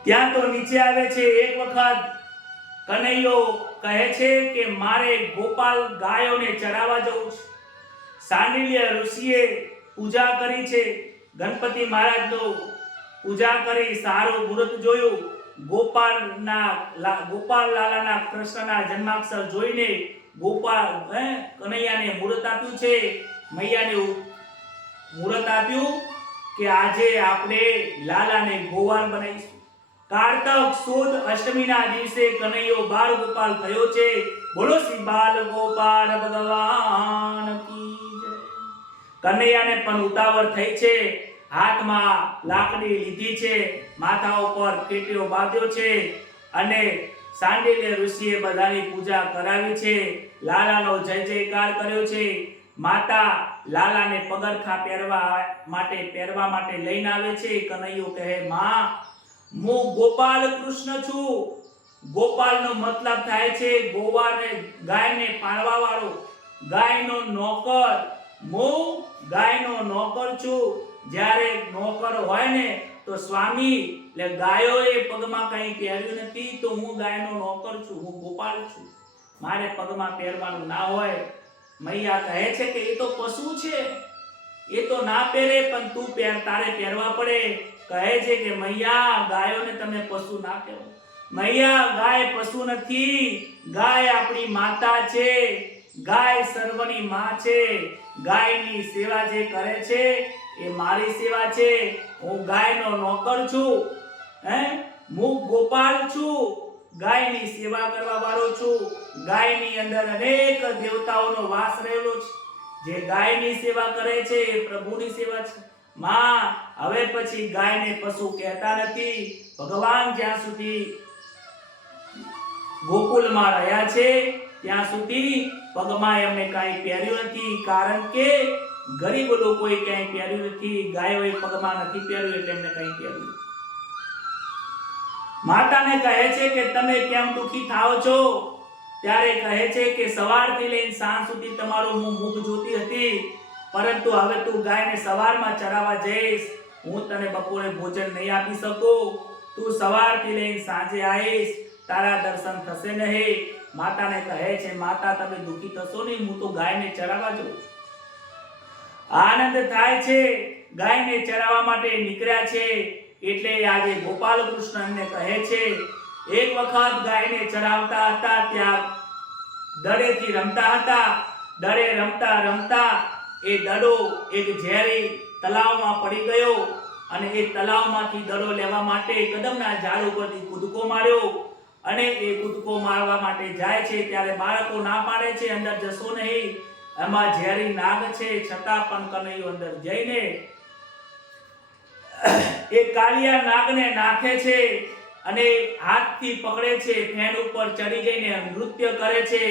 ત્યાં તો નીચે આવે છે. એક વખત કનૈયો કહે છે કે મારે ગોપાલ ગાયોને ચરાવવા જવું છે. સાંડિલ્ય ઋષિએ પૂજા કરી છે, ગણપતિ મહારાજનો પૂજા કરી, સારું મુહૂર્ત જોયું. ગોપાલ લાલાના કૃષ્ણના જન્માક્ષર જોઈને ગોપાલ કનૈયાને મુહૂર્ત આપ્યું છે. મૈયાને મુહૂર્ત આપ્યું કે આજે આપણે લાલાને ગોવાળ બનાવીશું. કાર્તક સુદ અષ્ટમીના દિવસે કનૈયો બાળ ગોપાલ થયો છે. બોલો શ્રી બાલ ગોપાલ ભગવાન કી જય. કનૈયાને પણ ઉતાવળ થઈ છે. હાથમાં લાકડી લીધી છે, માથા ઉપર કેટીઓ બાંધ્યો છે, અને સાંડિલ્ય ઋષિએ બધાની પૂજા કરાવી છે. લાલાનો જય જયકાર કર્યો છે. માતા લાલાને પગરખા પહેરવા માટે લઈને આવે છે. કનૈયો કહે માં હું ગોપાલ કૃષ્ણ છું. ગોપાલનો મતલબ થાય છે ગોવાને, ગાયને પાળવા વાળો, ગાયનો નોકર. હું ગાયનો નોકર છું. જ્યારે નોકર હોય ને તો સ્વામી એટલે ગાયોએ પગમાં કંઈ પહેર્યું નથી, તો હું ગાયનો નોકર છું, હું ગોપાલ છું, મારે પગમાં પહેરવાનું ના હોય. મૈયા કહે છે કે એ તો પશુ છે, એ તો ના પહેરે, પણ તું તારે પહેરવા પડે. કહે છે કે મૈયા, ગાયોને તમે પશુ ના કહેવો. મૈયા, ગાય પશુ નથી, ગાય આપણી માતા છે, ગાય સર્વની માં છે. ગાયની સેવા જે કરે છે એ મારી સેવા છે. હું ગાયનો નોકર છું, હું ગોપાલ છું, ગાયની સેવા કરવા વાળો છું. ગાયની અંદર અનેક દેવતાઓનો વાસ રહેલો છે. જે ગાયની સેવા કરે છે એ પ્રભુની સેવા છે. માં, હવે પછી ગાયને પશુ કહેતા નથી. ભગવાન જ્યાં સુધી ગોકુળમાં રહ્યા છે ત્યાં સુધી પગમાં એમને કાંઈ પહેર્યું નથી, કારણ કે ગરીબ લોકોએ કાંઈ પહેર્યું નથી, ગાયોએ પગમાં નથી પહેર્યું એટલે એમને કાંઈ પહેર્યું. માતાને કહે છે કે તમે કેમ દુખી થાઓ છો? ત્યારે કહે છે કે સવારથી લઈને સાંજ સુધી તમારું મુખ જોતી હતી, પરંતુ હવે તું ગાયને સવારમાં ચરાવવા જઈશ, હું તને બપોરે ભોજન નહીં આપી શકું. તું સવારથી લઈને સાંજે આવીશ, તારા દર્શન થશે નહીં. માતાને કહે છે, માતા તમે દુખી થશો નહીં, હું તો ગાયને ચરાવવા જાઉં છું. આનંદ થાય છે, ગાયને ચરાવવા માટે નીકળ્યા છે. એટલે આજે ગોપાલ કૃષ્ણ એમને કહે છે, એક વખત ગાયને ચરાવતા હતા, ત્યાં દડેથી રમતા હતા. દડે રમતા રમતા એ દડો એક ઝેરી તલાવમાં પડી ગયો, અને એ તલાવમાંથી દડો લેવા માટે કદમના ઝાડ ઉપરથી કૂદકો માર્યો. અને એ કૂદકો મારવા માટે જાય છે ત્યારે બાળકો ના પાડે છે, અંદર જશો નહીં, એમાં ઝેરી નાગ છે. છતાં પણ કનૈયો અંદર જઈને એ કાલિયા નાગને નાખે છે અને હાથથી પકડે છે, ફેન ઉપર ચડી જઈને નૃત્ય કરે છે.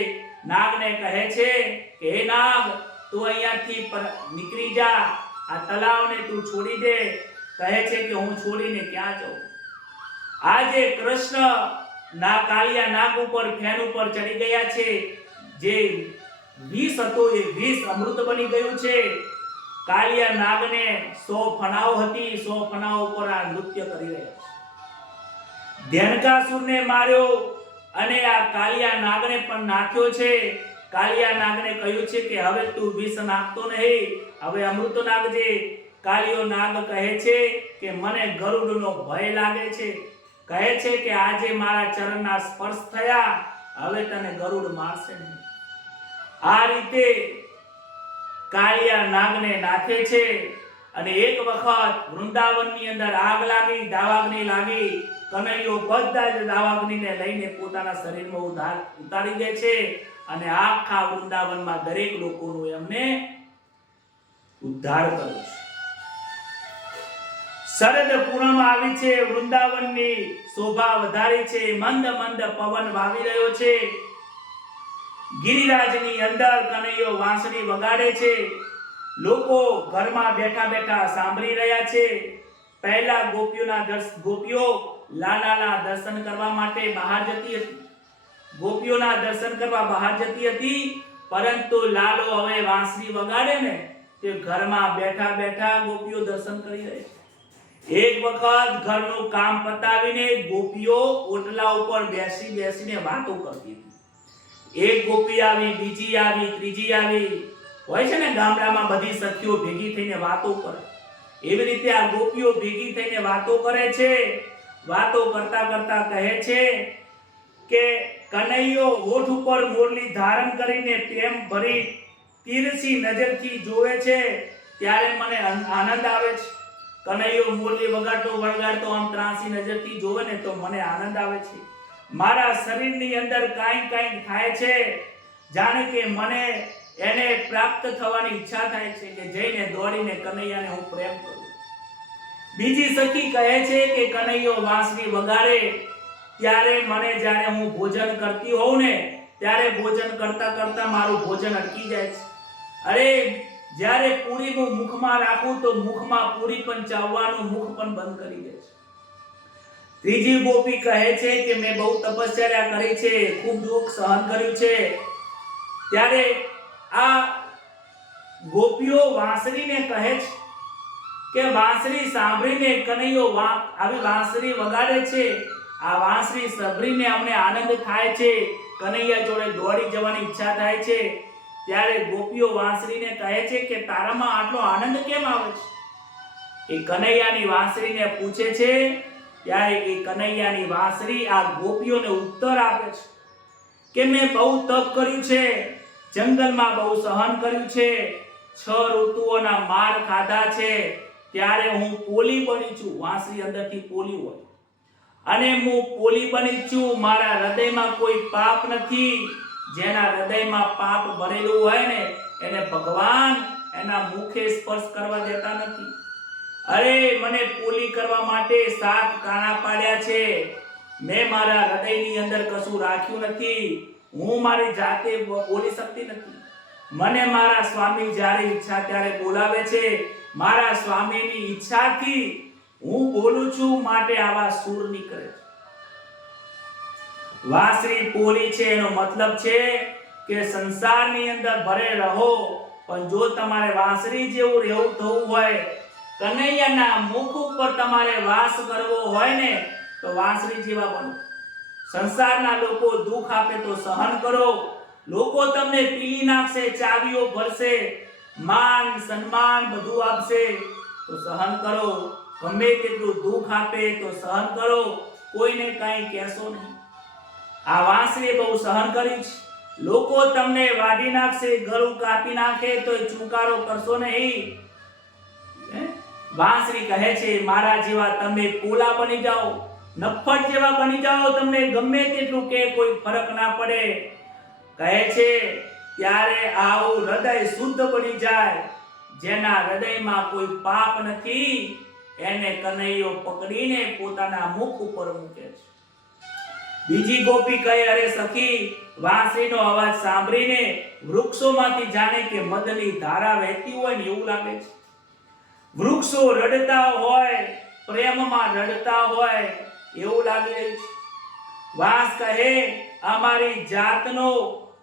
નાગને કહે છે કે હે નાગ, તું અહીંયાથી નીકળી જા, આ તલાવને તું છોડી દે. કહે છે કે હું છોડીને ક્યાં જાઉં? આજે કૃષ્ણ કાલિયા નાગ ઉપર ફેન ઉપર ચડી ગયા છે. જે વિષ હતો એ વિષ અમૃત બની ગયું છે. કાલિયા નાગને 100 ફણાઓ હતી, 100 ફણાઓ ઉપર આ નૃત્ય કરી રહ્યા છે. ધ્યાનકાસુરને માર્યો અને આ કાલિયા નાગને પણ નાખ્યો છે. કાલિયા નાગને કહ્યું છે કે હવે તું વિષ નાખતો નહીં, હવે અમૃત નાખજે. કાલિયો નાગ કહે છે કે મને ગરુડનો ભય લાગે છે. કહે છે કે આજે મારા ચરણના સ્પર્શ થયા, હવે તને ગરુડ મારશે નહીં. આ રીતે કાલિયા નાગને નાખે છે. અને એક વખત વૃંદાવનની અંદર આગ લાગી, દાવાગ્નિ લાગી. કનૈયો બધા જ દાવાગ્નિને લઈને પોતાના શરીરમાં ઉતારી દે છે અને આખા વૃંદાવનમાં દરેક લોકોનો એમને ઉદ્ધાર કર્યો છે. શરદ પૂનમ આવી છે, વૃંદાવનની શોભા વધારી છે. મંદ મંદ પવન વાવી રહ્યો છે. ગિરિરાજની અંદર કનૈયો વાંસળી વગાડે છે. લોકો ઘરમાં બેઠા બેઠા સાંભળી રહ્યા છે. પહેલા ગોપીઓ લાલાના દર્શન કરવા માટે બહાર જતી હતી. ગોપીઓના દર્શન કરવા બહાર જતી હતી, પરંતુ લાલો હવે વાંસળી વગાડે ને તે ઘરમાં બેઠા બેઠા ગોપીઓ દર્શન કરી રહી છે. એક વખત ઘરનું કામ પતાવીને ગોપીઓ ઓટલા ઉપર બેસીને વાતો કરતી હતી. એક ગોપી આવી, બીજી આવી, ત્રીજી આવી. હોય છે ને ગામડામાં બધી સખીઓ ભેગી થઈને વાતો કરે, એવી રીતે આ ગોપીઓ ભેગી થઈને વાતો કરે છે. વાતો કરતા કરતા કહે છે કે કનૈયો હોઠ ઉપર મોરલી ધારણ કરીને પ્રેમ ભરી તીરસી નજરથી જોવે છે ત્યારે મને આનંદ આવે છે. કનૈયો મોરલી વગાડતો આમ ત્રાસી નજરથી જોવે ને તો મને આનંદ આવે છે. મારા શરીરની અંદર કાંઈક થાય છે, જાણે કે મને એને પ્રાપ્ત થવાની ઈચ્છા થાય છે કે જઈને દોડીને કનૈયાને હું પ્રેમ કરું. બીજી સખી કહે છે કે કનૈયો વાંસળી વગાડે ત્યારે મને જ્યારે હું ભોજન કરતી હોઉં ને ત્યારે ભોજન કરતા કરતા મારું ભોજન અટકી જાય છે. અરે જ્યારે પૂરી હું મુખમાં રાખું તો મુખમાં પૂરી પણ ચાવવાનું મુખ પણ બંધ કરી દે છે. ત્રીજી ગોપી કહે છે કે મેં બહુ તપશ્ચર્યા કરી છે, ખૂબ દુઃખ સહન કર્યું છે. ત્યારે આ ગોપીઓ વાંસળીને કહે છે કે વાંસળી સાંભળીને કનૈયો આવી વાંસળી વગાડે છે, આ વાંસળી સાંભળીને અમને આનંદ થાય છે, કનૈયા જોડે દોડી જવાની ઈચ્છા થાય છે। ત્યારે ગોપીઓ વાંસળીને કહે છે કે તારામાં આટલો આનંદ કેમ આવે છે? એ કનૈયાની વાંસળીને પૂછે છે। ત્યારે એ કનૈયાની વાંસળી આ ગોપીઓને ઉત્તર આપે છે કે મેં બહુ તપ કર્યું છે, જંગલમાં બહુ સહન કર્યું છે, 6 ઋતુઓના માર ખાધા છે, ત્યારે હું પોલી બની છું। વાંસળી અંદરથી પોલી હોય અને હું પોલી બની છું। મારા હૃદયમાં કોઈ પાપ નથી। જેના હૃદયમાં પાપ ભરેલું હોય ને એને ભગવાન એના મુખે સ્પર્શ કરવા દેતા નથી। અરે મને પોલી કરવા માટે 7 કાણા પાડ્યા છે। મેં મારા હૃદયની અંદર કશું રાખ્યું નથી। હું મારી જાતે બોલી શકતી નથી। મને મારા સ્વામી જ્યારે ઈચ્છા ત્યારે બોલાવે છે। મારા સ્વામીની ઈચ્છાથી હું બોલું છું, માટે આવા સૂર નીકળે છે। વાંસળી પોલી છે એનો મતલબ છે કે સંસારની અંદર ભરે રહો, પણ જો તમારે વાંસળી જેવું રહેવું થવું હોય, કનૈયાના મુખ ઉપર તમારે વાસ કરવો હોય ને તો વાંસળી જેવા બનો। સંસારના લોકો દુઃખ આપે તો સહન કરો, લોકો તમને પીલી નાખશે, ચાવીઓ ભરશે, માન સન્માન બધું આપશે તો સહન કરો। ગમે તેટલું દુઃખ આપે તો સહન કરો, કોઈને કાંઈ કહેશો નહીં। આ વાંસળીએ બહુ સહન કર્યું છે। લોકો તમને વાઢી નાખશે, ગળું કાપી નાખે તો ચૂકારો કરશો નહીં। વાંસળી કહે છે મારા જેવા તમે પોલા બની જાઓ, નફ્ફટ જેવા બની જાઓ, તમને ગમે તેટલું કે કોઈ ફરક ના પડે। કહે છે ત્યારે આવું હૃદય શુદ્ધ બની જાય, જેના હૃદયમાં કોઈ પાપ નથી, એને કનૈયો પકડીને પોતાના મુખ ઉપર મૂકે છે। બીજી ગોપી કહે અરે સખી, વાંસળીનો અવાજ સાંભળીને વૃક્ષોમાંથી જાણે કે મધની ધારા વહેતી હોય ને એવું લાગે છે। વૃક્ષો રડતા હોય, પ્રેમમાં રડતા હોય એવું લાગી રહ્યું છે। વાંસ કહે અમારી જાતનો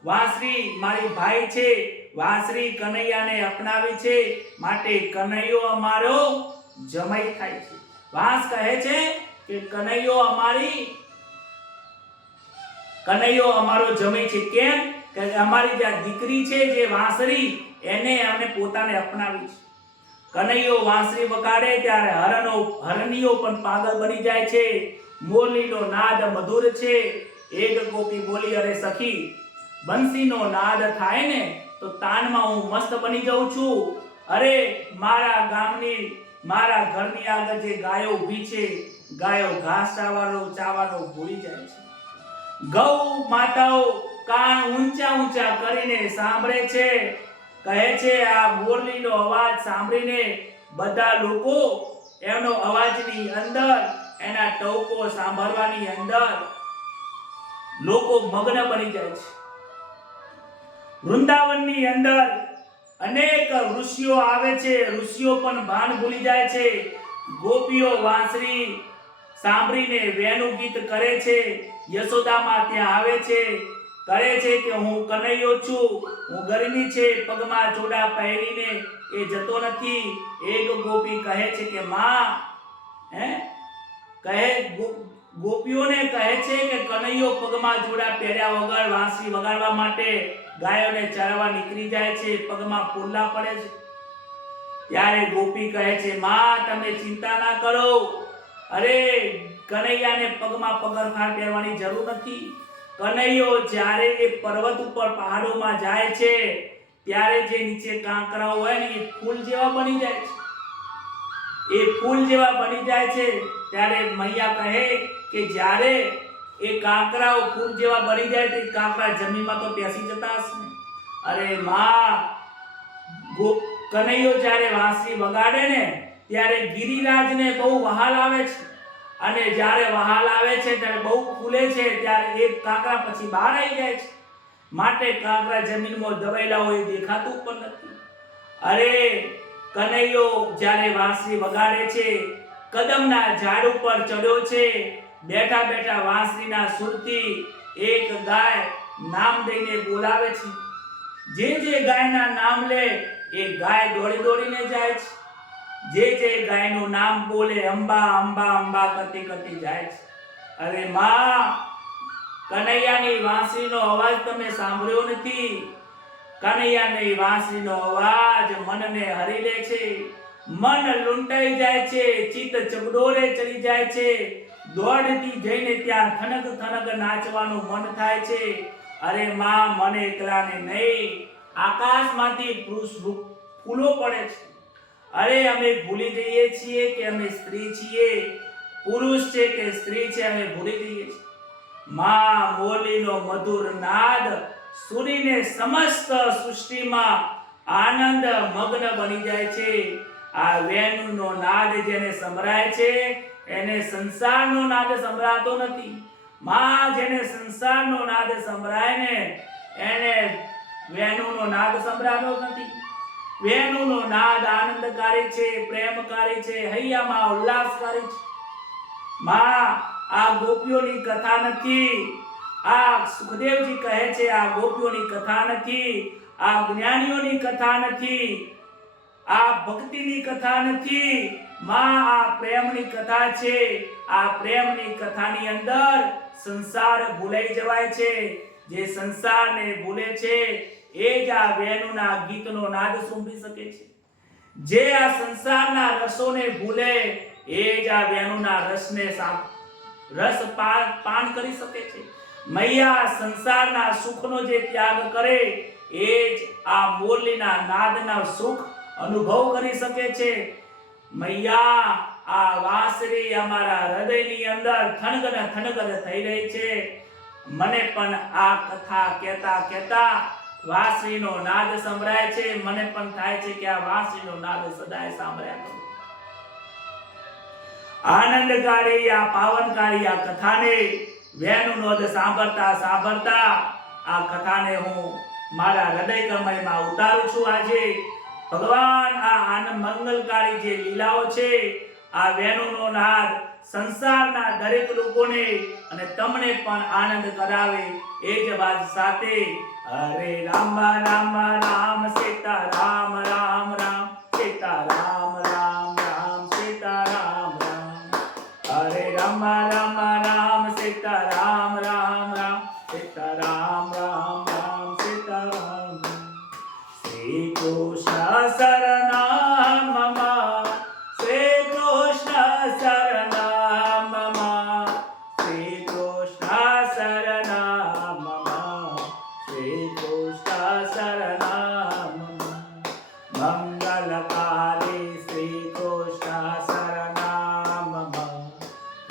વાંસળી મારી ભાઈ છે, વાંસળી કનૈયાને અપનાવી છે, માટે કનૈયો અમારો જમાઈ થાય છે। વાંસ કહે છે કે કનૈયો અમારો જમાઈ છે। કેમ કે અમારી જે દીકરી છે જે વાંસળી એને અમને પોતાને અપનાવી છે। કનૈયો વાંસળી વગાડે ત્યારે હરણીઓ પણ પાગલ બની જાય છે। મોરલીનો નાદ મધુર છે। એક ગોપી બોલી અરે સખી, બંસીનો નાદ થાય ને તો તાનમાં હું મસ્ત બની જાઉં છું। અરે મારા ઘરની આગળ જે ગાયો ઊભી છે, ગાયો ઘાસ ચાવવાનું ભૂલી જાય છે। ગૌ માતાઓ કાન ઊંચા કરીને સાંભળે છે। કહે છે આ મોરલીનો અવાજ સાંભળીને બધા લોકો એનો અવાજની અંદર, એના ટહુકો સાંભળવાની અંદર લોકો મગ્ન બની જાય છે। વૃંદાવનની અંદર અનેક ઋષિઓ આવે છે, ઋષિઓ પણ ભાન ભૂલી જાય છે। ગોપીઓ વાંસળી સાંભળીને વેણુ ગીત કરે છે। યશોદામાં ત્યાં આવે છે, કહે છે કે હું કનૈયો છું, હું ગરમી છે, પગમાં જોડા પહેરીને એ જતો નથી। એક ગોપી કહે છે કે માં ગોપીઓને કહે છે કે કનૈયો પગમાં જોડા પહેર્યા વગર વાંસળી વગાડવા માટે ગાયોને ચરવા નીકળી જાય છે, પગમાં ફૂલા પડે છે। ત્યારે ગોપી કહે છે માં તમે ચિંતા ના કરો, અરે કનૈયાને પગમાં પગરખાં પહેરવાની જરૂર નથી। કનૈયો જ્યારે એ પર્વત ઉપર પહાડોમાં જાય છે ત્યારે જે નીચે કાંકરાઓ હોય ને એ ફૂલ જેવા બની જાય છે। એ ફૂલ જેવા બની જાય છે ત્યારે મૈયા કહે કે જ્યારે એ કાંકરાઓ ફૂલ જેવા બની જાય તો કાંકરા જમીનમાં તો બેસી જતા હશે ને। અરે માં, કનૈયો જ્યારે વાંસળી વગાડે ને ત્યારે ગિરિરાજને બહુ વહાલ આવે છે, અને જ્યારે વહાલ આવે છે ત્યારે બહુ ફૂલે છે, ત્યારે એક કાંકરા પછી બહાર આવી જાય છે, માટે કાંકરા જમીનમાં દબાયેલા હોય દેખાતું પણ નથી। અરે કનૈયો જ્યારે વાંસળી વગાડે છે, કદમના ઝાડ ઉપર ચડ્યો છે, બેઠા બેઠા વાંસળીના સુરથી એક ગાય નામ દઈને બોલાવે છે। જે ગાયના નામ લે એ ગાય દોડીને જાય છે। જે ગાયનું નામ બોલે અંબા અંબા અંબા કરતી કરતી જાય છે. અરે માં, કનૈયાની વાંસળીનો અવાજ તમે સાંભળ્યો નથી? કનૈયાની વાંસળીનો અવાજ મનને હરી લે છે, મન લૂંટાઈ જાય છે, ચિત્ત ચગડોળે ચડી જાય છે, દોડતી જઈને ત્યાં થનક થનક નાચવાનું મન થાય છે. અરે માં, મને એકલાને નહીં, આકાશમાંથી ફૂલો પડે છે. અરે અમે ભૂલી જઈએ છીએ કે અમે સ્ત્રી છીએ, પુરુષ છે કે સ્ત્રી છે, અમે ભૂલી જઈએ છીએ. માં, મોરલીનો મધુર નાદ સુરીને સમસ્ત સૃષ્ટિમાં આનંદ મગ્ન બની જાય છે. આ વેણુનો નાદ જેને સંભળાય છે એને સંસારનો નાદ સંભળાતો નથી. માં, જેને સંસારનો નાદ સંભળાય ને એને વેણુનો નાદ સંભળાતો નથી. વેણુનો નાદ આનંદકારી છે, પ્રેમકારી છે, હૈયામાં ઉલ્લાસકારી છે. માં, આ ગોપીઓની કથા નથી. આ સુખદેવજી કહે છે આ ગોપીઓની કથા નથી, આ જ્ઞાનીઓની કથા નથી, આ ભક્તિની કથા નથી. માં, આ પ્રેમની કથા છે. આ પ્રેમની કથાની અંદર સંસાર ભૂલાઈ જવાય છે. જે સંસારને ભૂલે છે એ જ આ વેણુના ગીતનો નાદ સાંભળી શકે છે. જે આ સંસારના રસોને ભૂલે એ જ આ વેણુના રસ પાન કરી શકે છે. મૈયા સંસારના સુખનો જે ત્યાગ કરે એ જ આ મોરલીના નાદના સુખ અનુભવ કરી શકે છે. મૈયા, આ વાંસળી અમારા હૃદયની અંદર થનગન થનગન થઈ રહી છે. મને પણ આ કથા કહેતા કહેતા વાંસળીનો નાદ સંભળાય છે. મને પણ થાય છે કે આ વાંસળીનો નાદ સદાય સાંભળ્યા કરું. આનંદકારી આ પાવનકારી આ કથાને વેણુનો નાદ સાંભળતા સાંભળતા આ કથાને હું મારા હૃદય કમળમાં ઉતારું છું. આજે ભગવાન આ આનંદ મંગલકારી જે લીલાઓ છે, આ વેણુનો નાદ સંસારના દરેક લોકોને અને તમને પણ આનંદ કરાવે એ જ વાત સાથે હરે રામ રામ રામ સીતા રામ રામ રામ સીતા રામ રામ રામ સીતા રામ રામ હરે રામ રામ રામ સીતા રામ રામ રામ સીતા રામ રામ રામ સીતા રામ. શ્રી કૃષ્ણ શરણમ મમ, શ્રી કૃષ્ણ શરણમ મમ, શ્રી કૃષ્ણ શરણમ મમ, શ્રી કૃષ્ણ શરણમ મમ. મંગલકારી શ્રી કૃષ્ણ શરણમ મમ,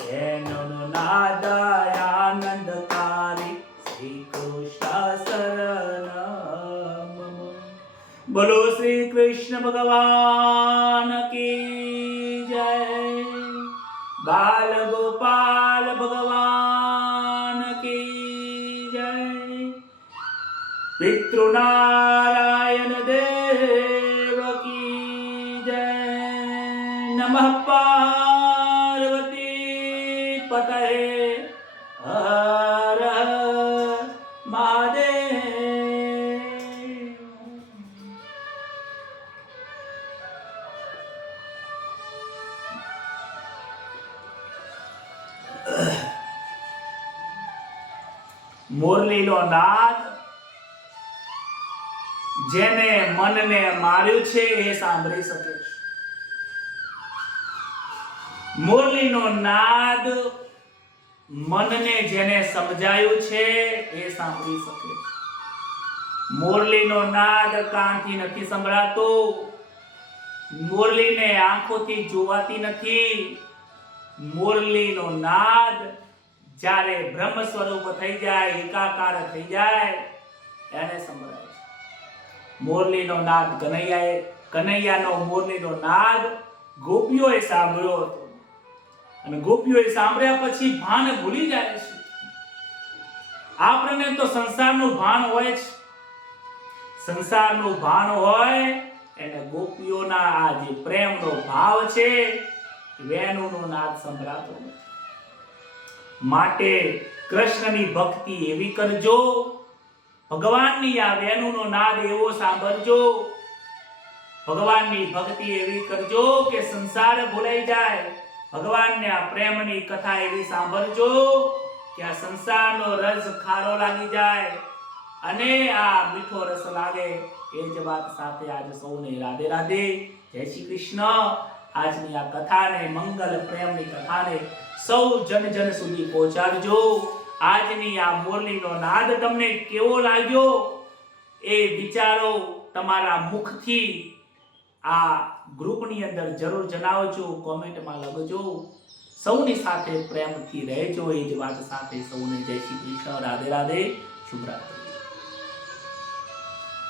વેણુનો નાદ આનંદકારી શ્રી કૃષ્ણ શરણમ મમ. બોલો શ્રી કૃષ્ણ ભગવાન કી જય. બાલ ગોપાલ ભગવાન કી જય. પિતૃનારાયણ દેવ કી જય. નમઃ પાર્વતી પતये. હર હર મહાદેવ. મોરલીનો નાદ જેને મનને માર્યું છે એ સાંભળી શકે છે. મોરલીનો નાદ મનને જેને સમજાયું છે એ સાંભળી શકે છે. મોરલીનો નાદ કાનથી નથી સંભળાતો, મોરલીને આંખોથી જોવાતી નથી. મોરલીનો નાદ જ્યારે બ્રહ્મ સ્વરૂપ થઈ જાય, એકાકાર થઈ જાય એને સંભળાય છે. મોરલીનો નાદ કનૈયાનો મોરલીનો નાદ ગોપીઓએ સાંભળ્યો હતો અને ગોપીઓએ સાંભળ્યા પછી ભાન ભૂલી જાય છે. આપણને તો સંસારનું ભાન હોય છે. સંસારનું ભાન હોય એને ગોપીઓના આ જે પ્રેમનો ભાવ છે વેણુનો નાદ સંભળાતો નથી. માટે કૃષ્ણની ભક્તિ એવી કરજો, ભગવાનની આ વેણુનો નાદ એવો સાંભળજો ભગવાનની ભક્તિ એવી કરજો કે સંસાર ભૂલાઈ જાય. ભગવાનને આ પ્રેમની કથા એવી સાંભળજો કે આ સંસારનો રસ ખારો લાગી જાય અને આ મીઠો રસ લાગે. એ જ વાત સાથે આજ સૌને રાધે રાધે, જય શ્રી કૃષ્ણ. આજની આ કથાને, મંગલ પ્રેમની કથાને સૌ જન સુધી પહોંચાડજો. આજની આ મુરલીનો નાદ તમને કેવો લાગ્યો એ વિચારો તમારા મુખથી આ ગ્રુપની અંદર જરૂર જણાવજો, કોમેન્ટમાં લખજો. સૌની સાથે પ્રેમથી રહેજો. એ જ વાત સાથે સૌને જય શ્રી કૃષ્ણ, રાધે રાધે, શુભ રાત્રિ.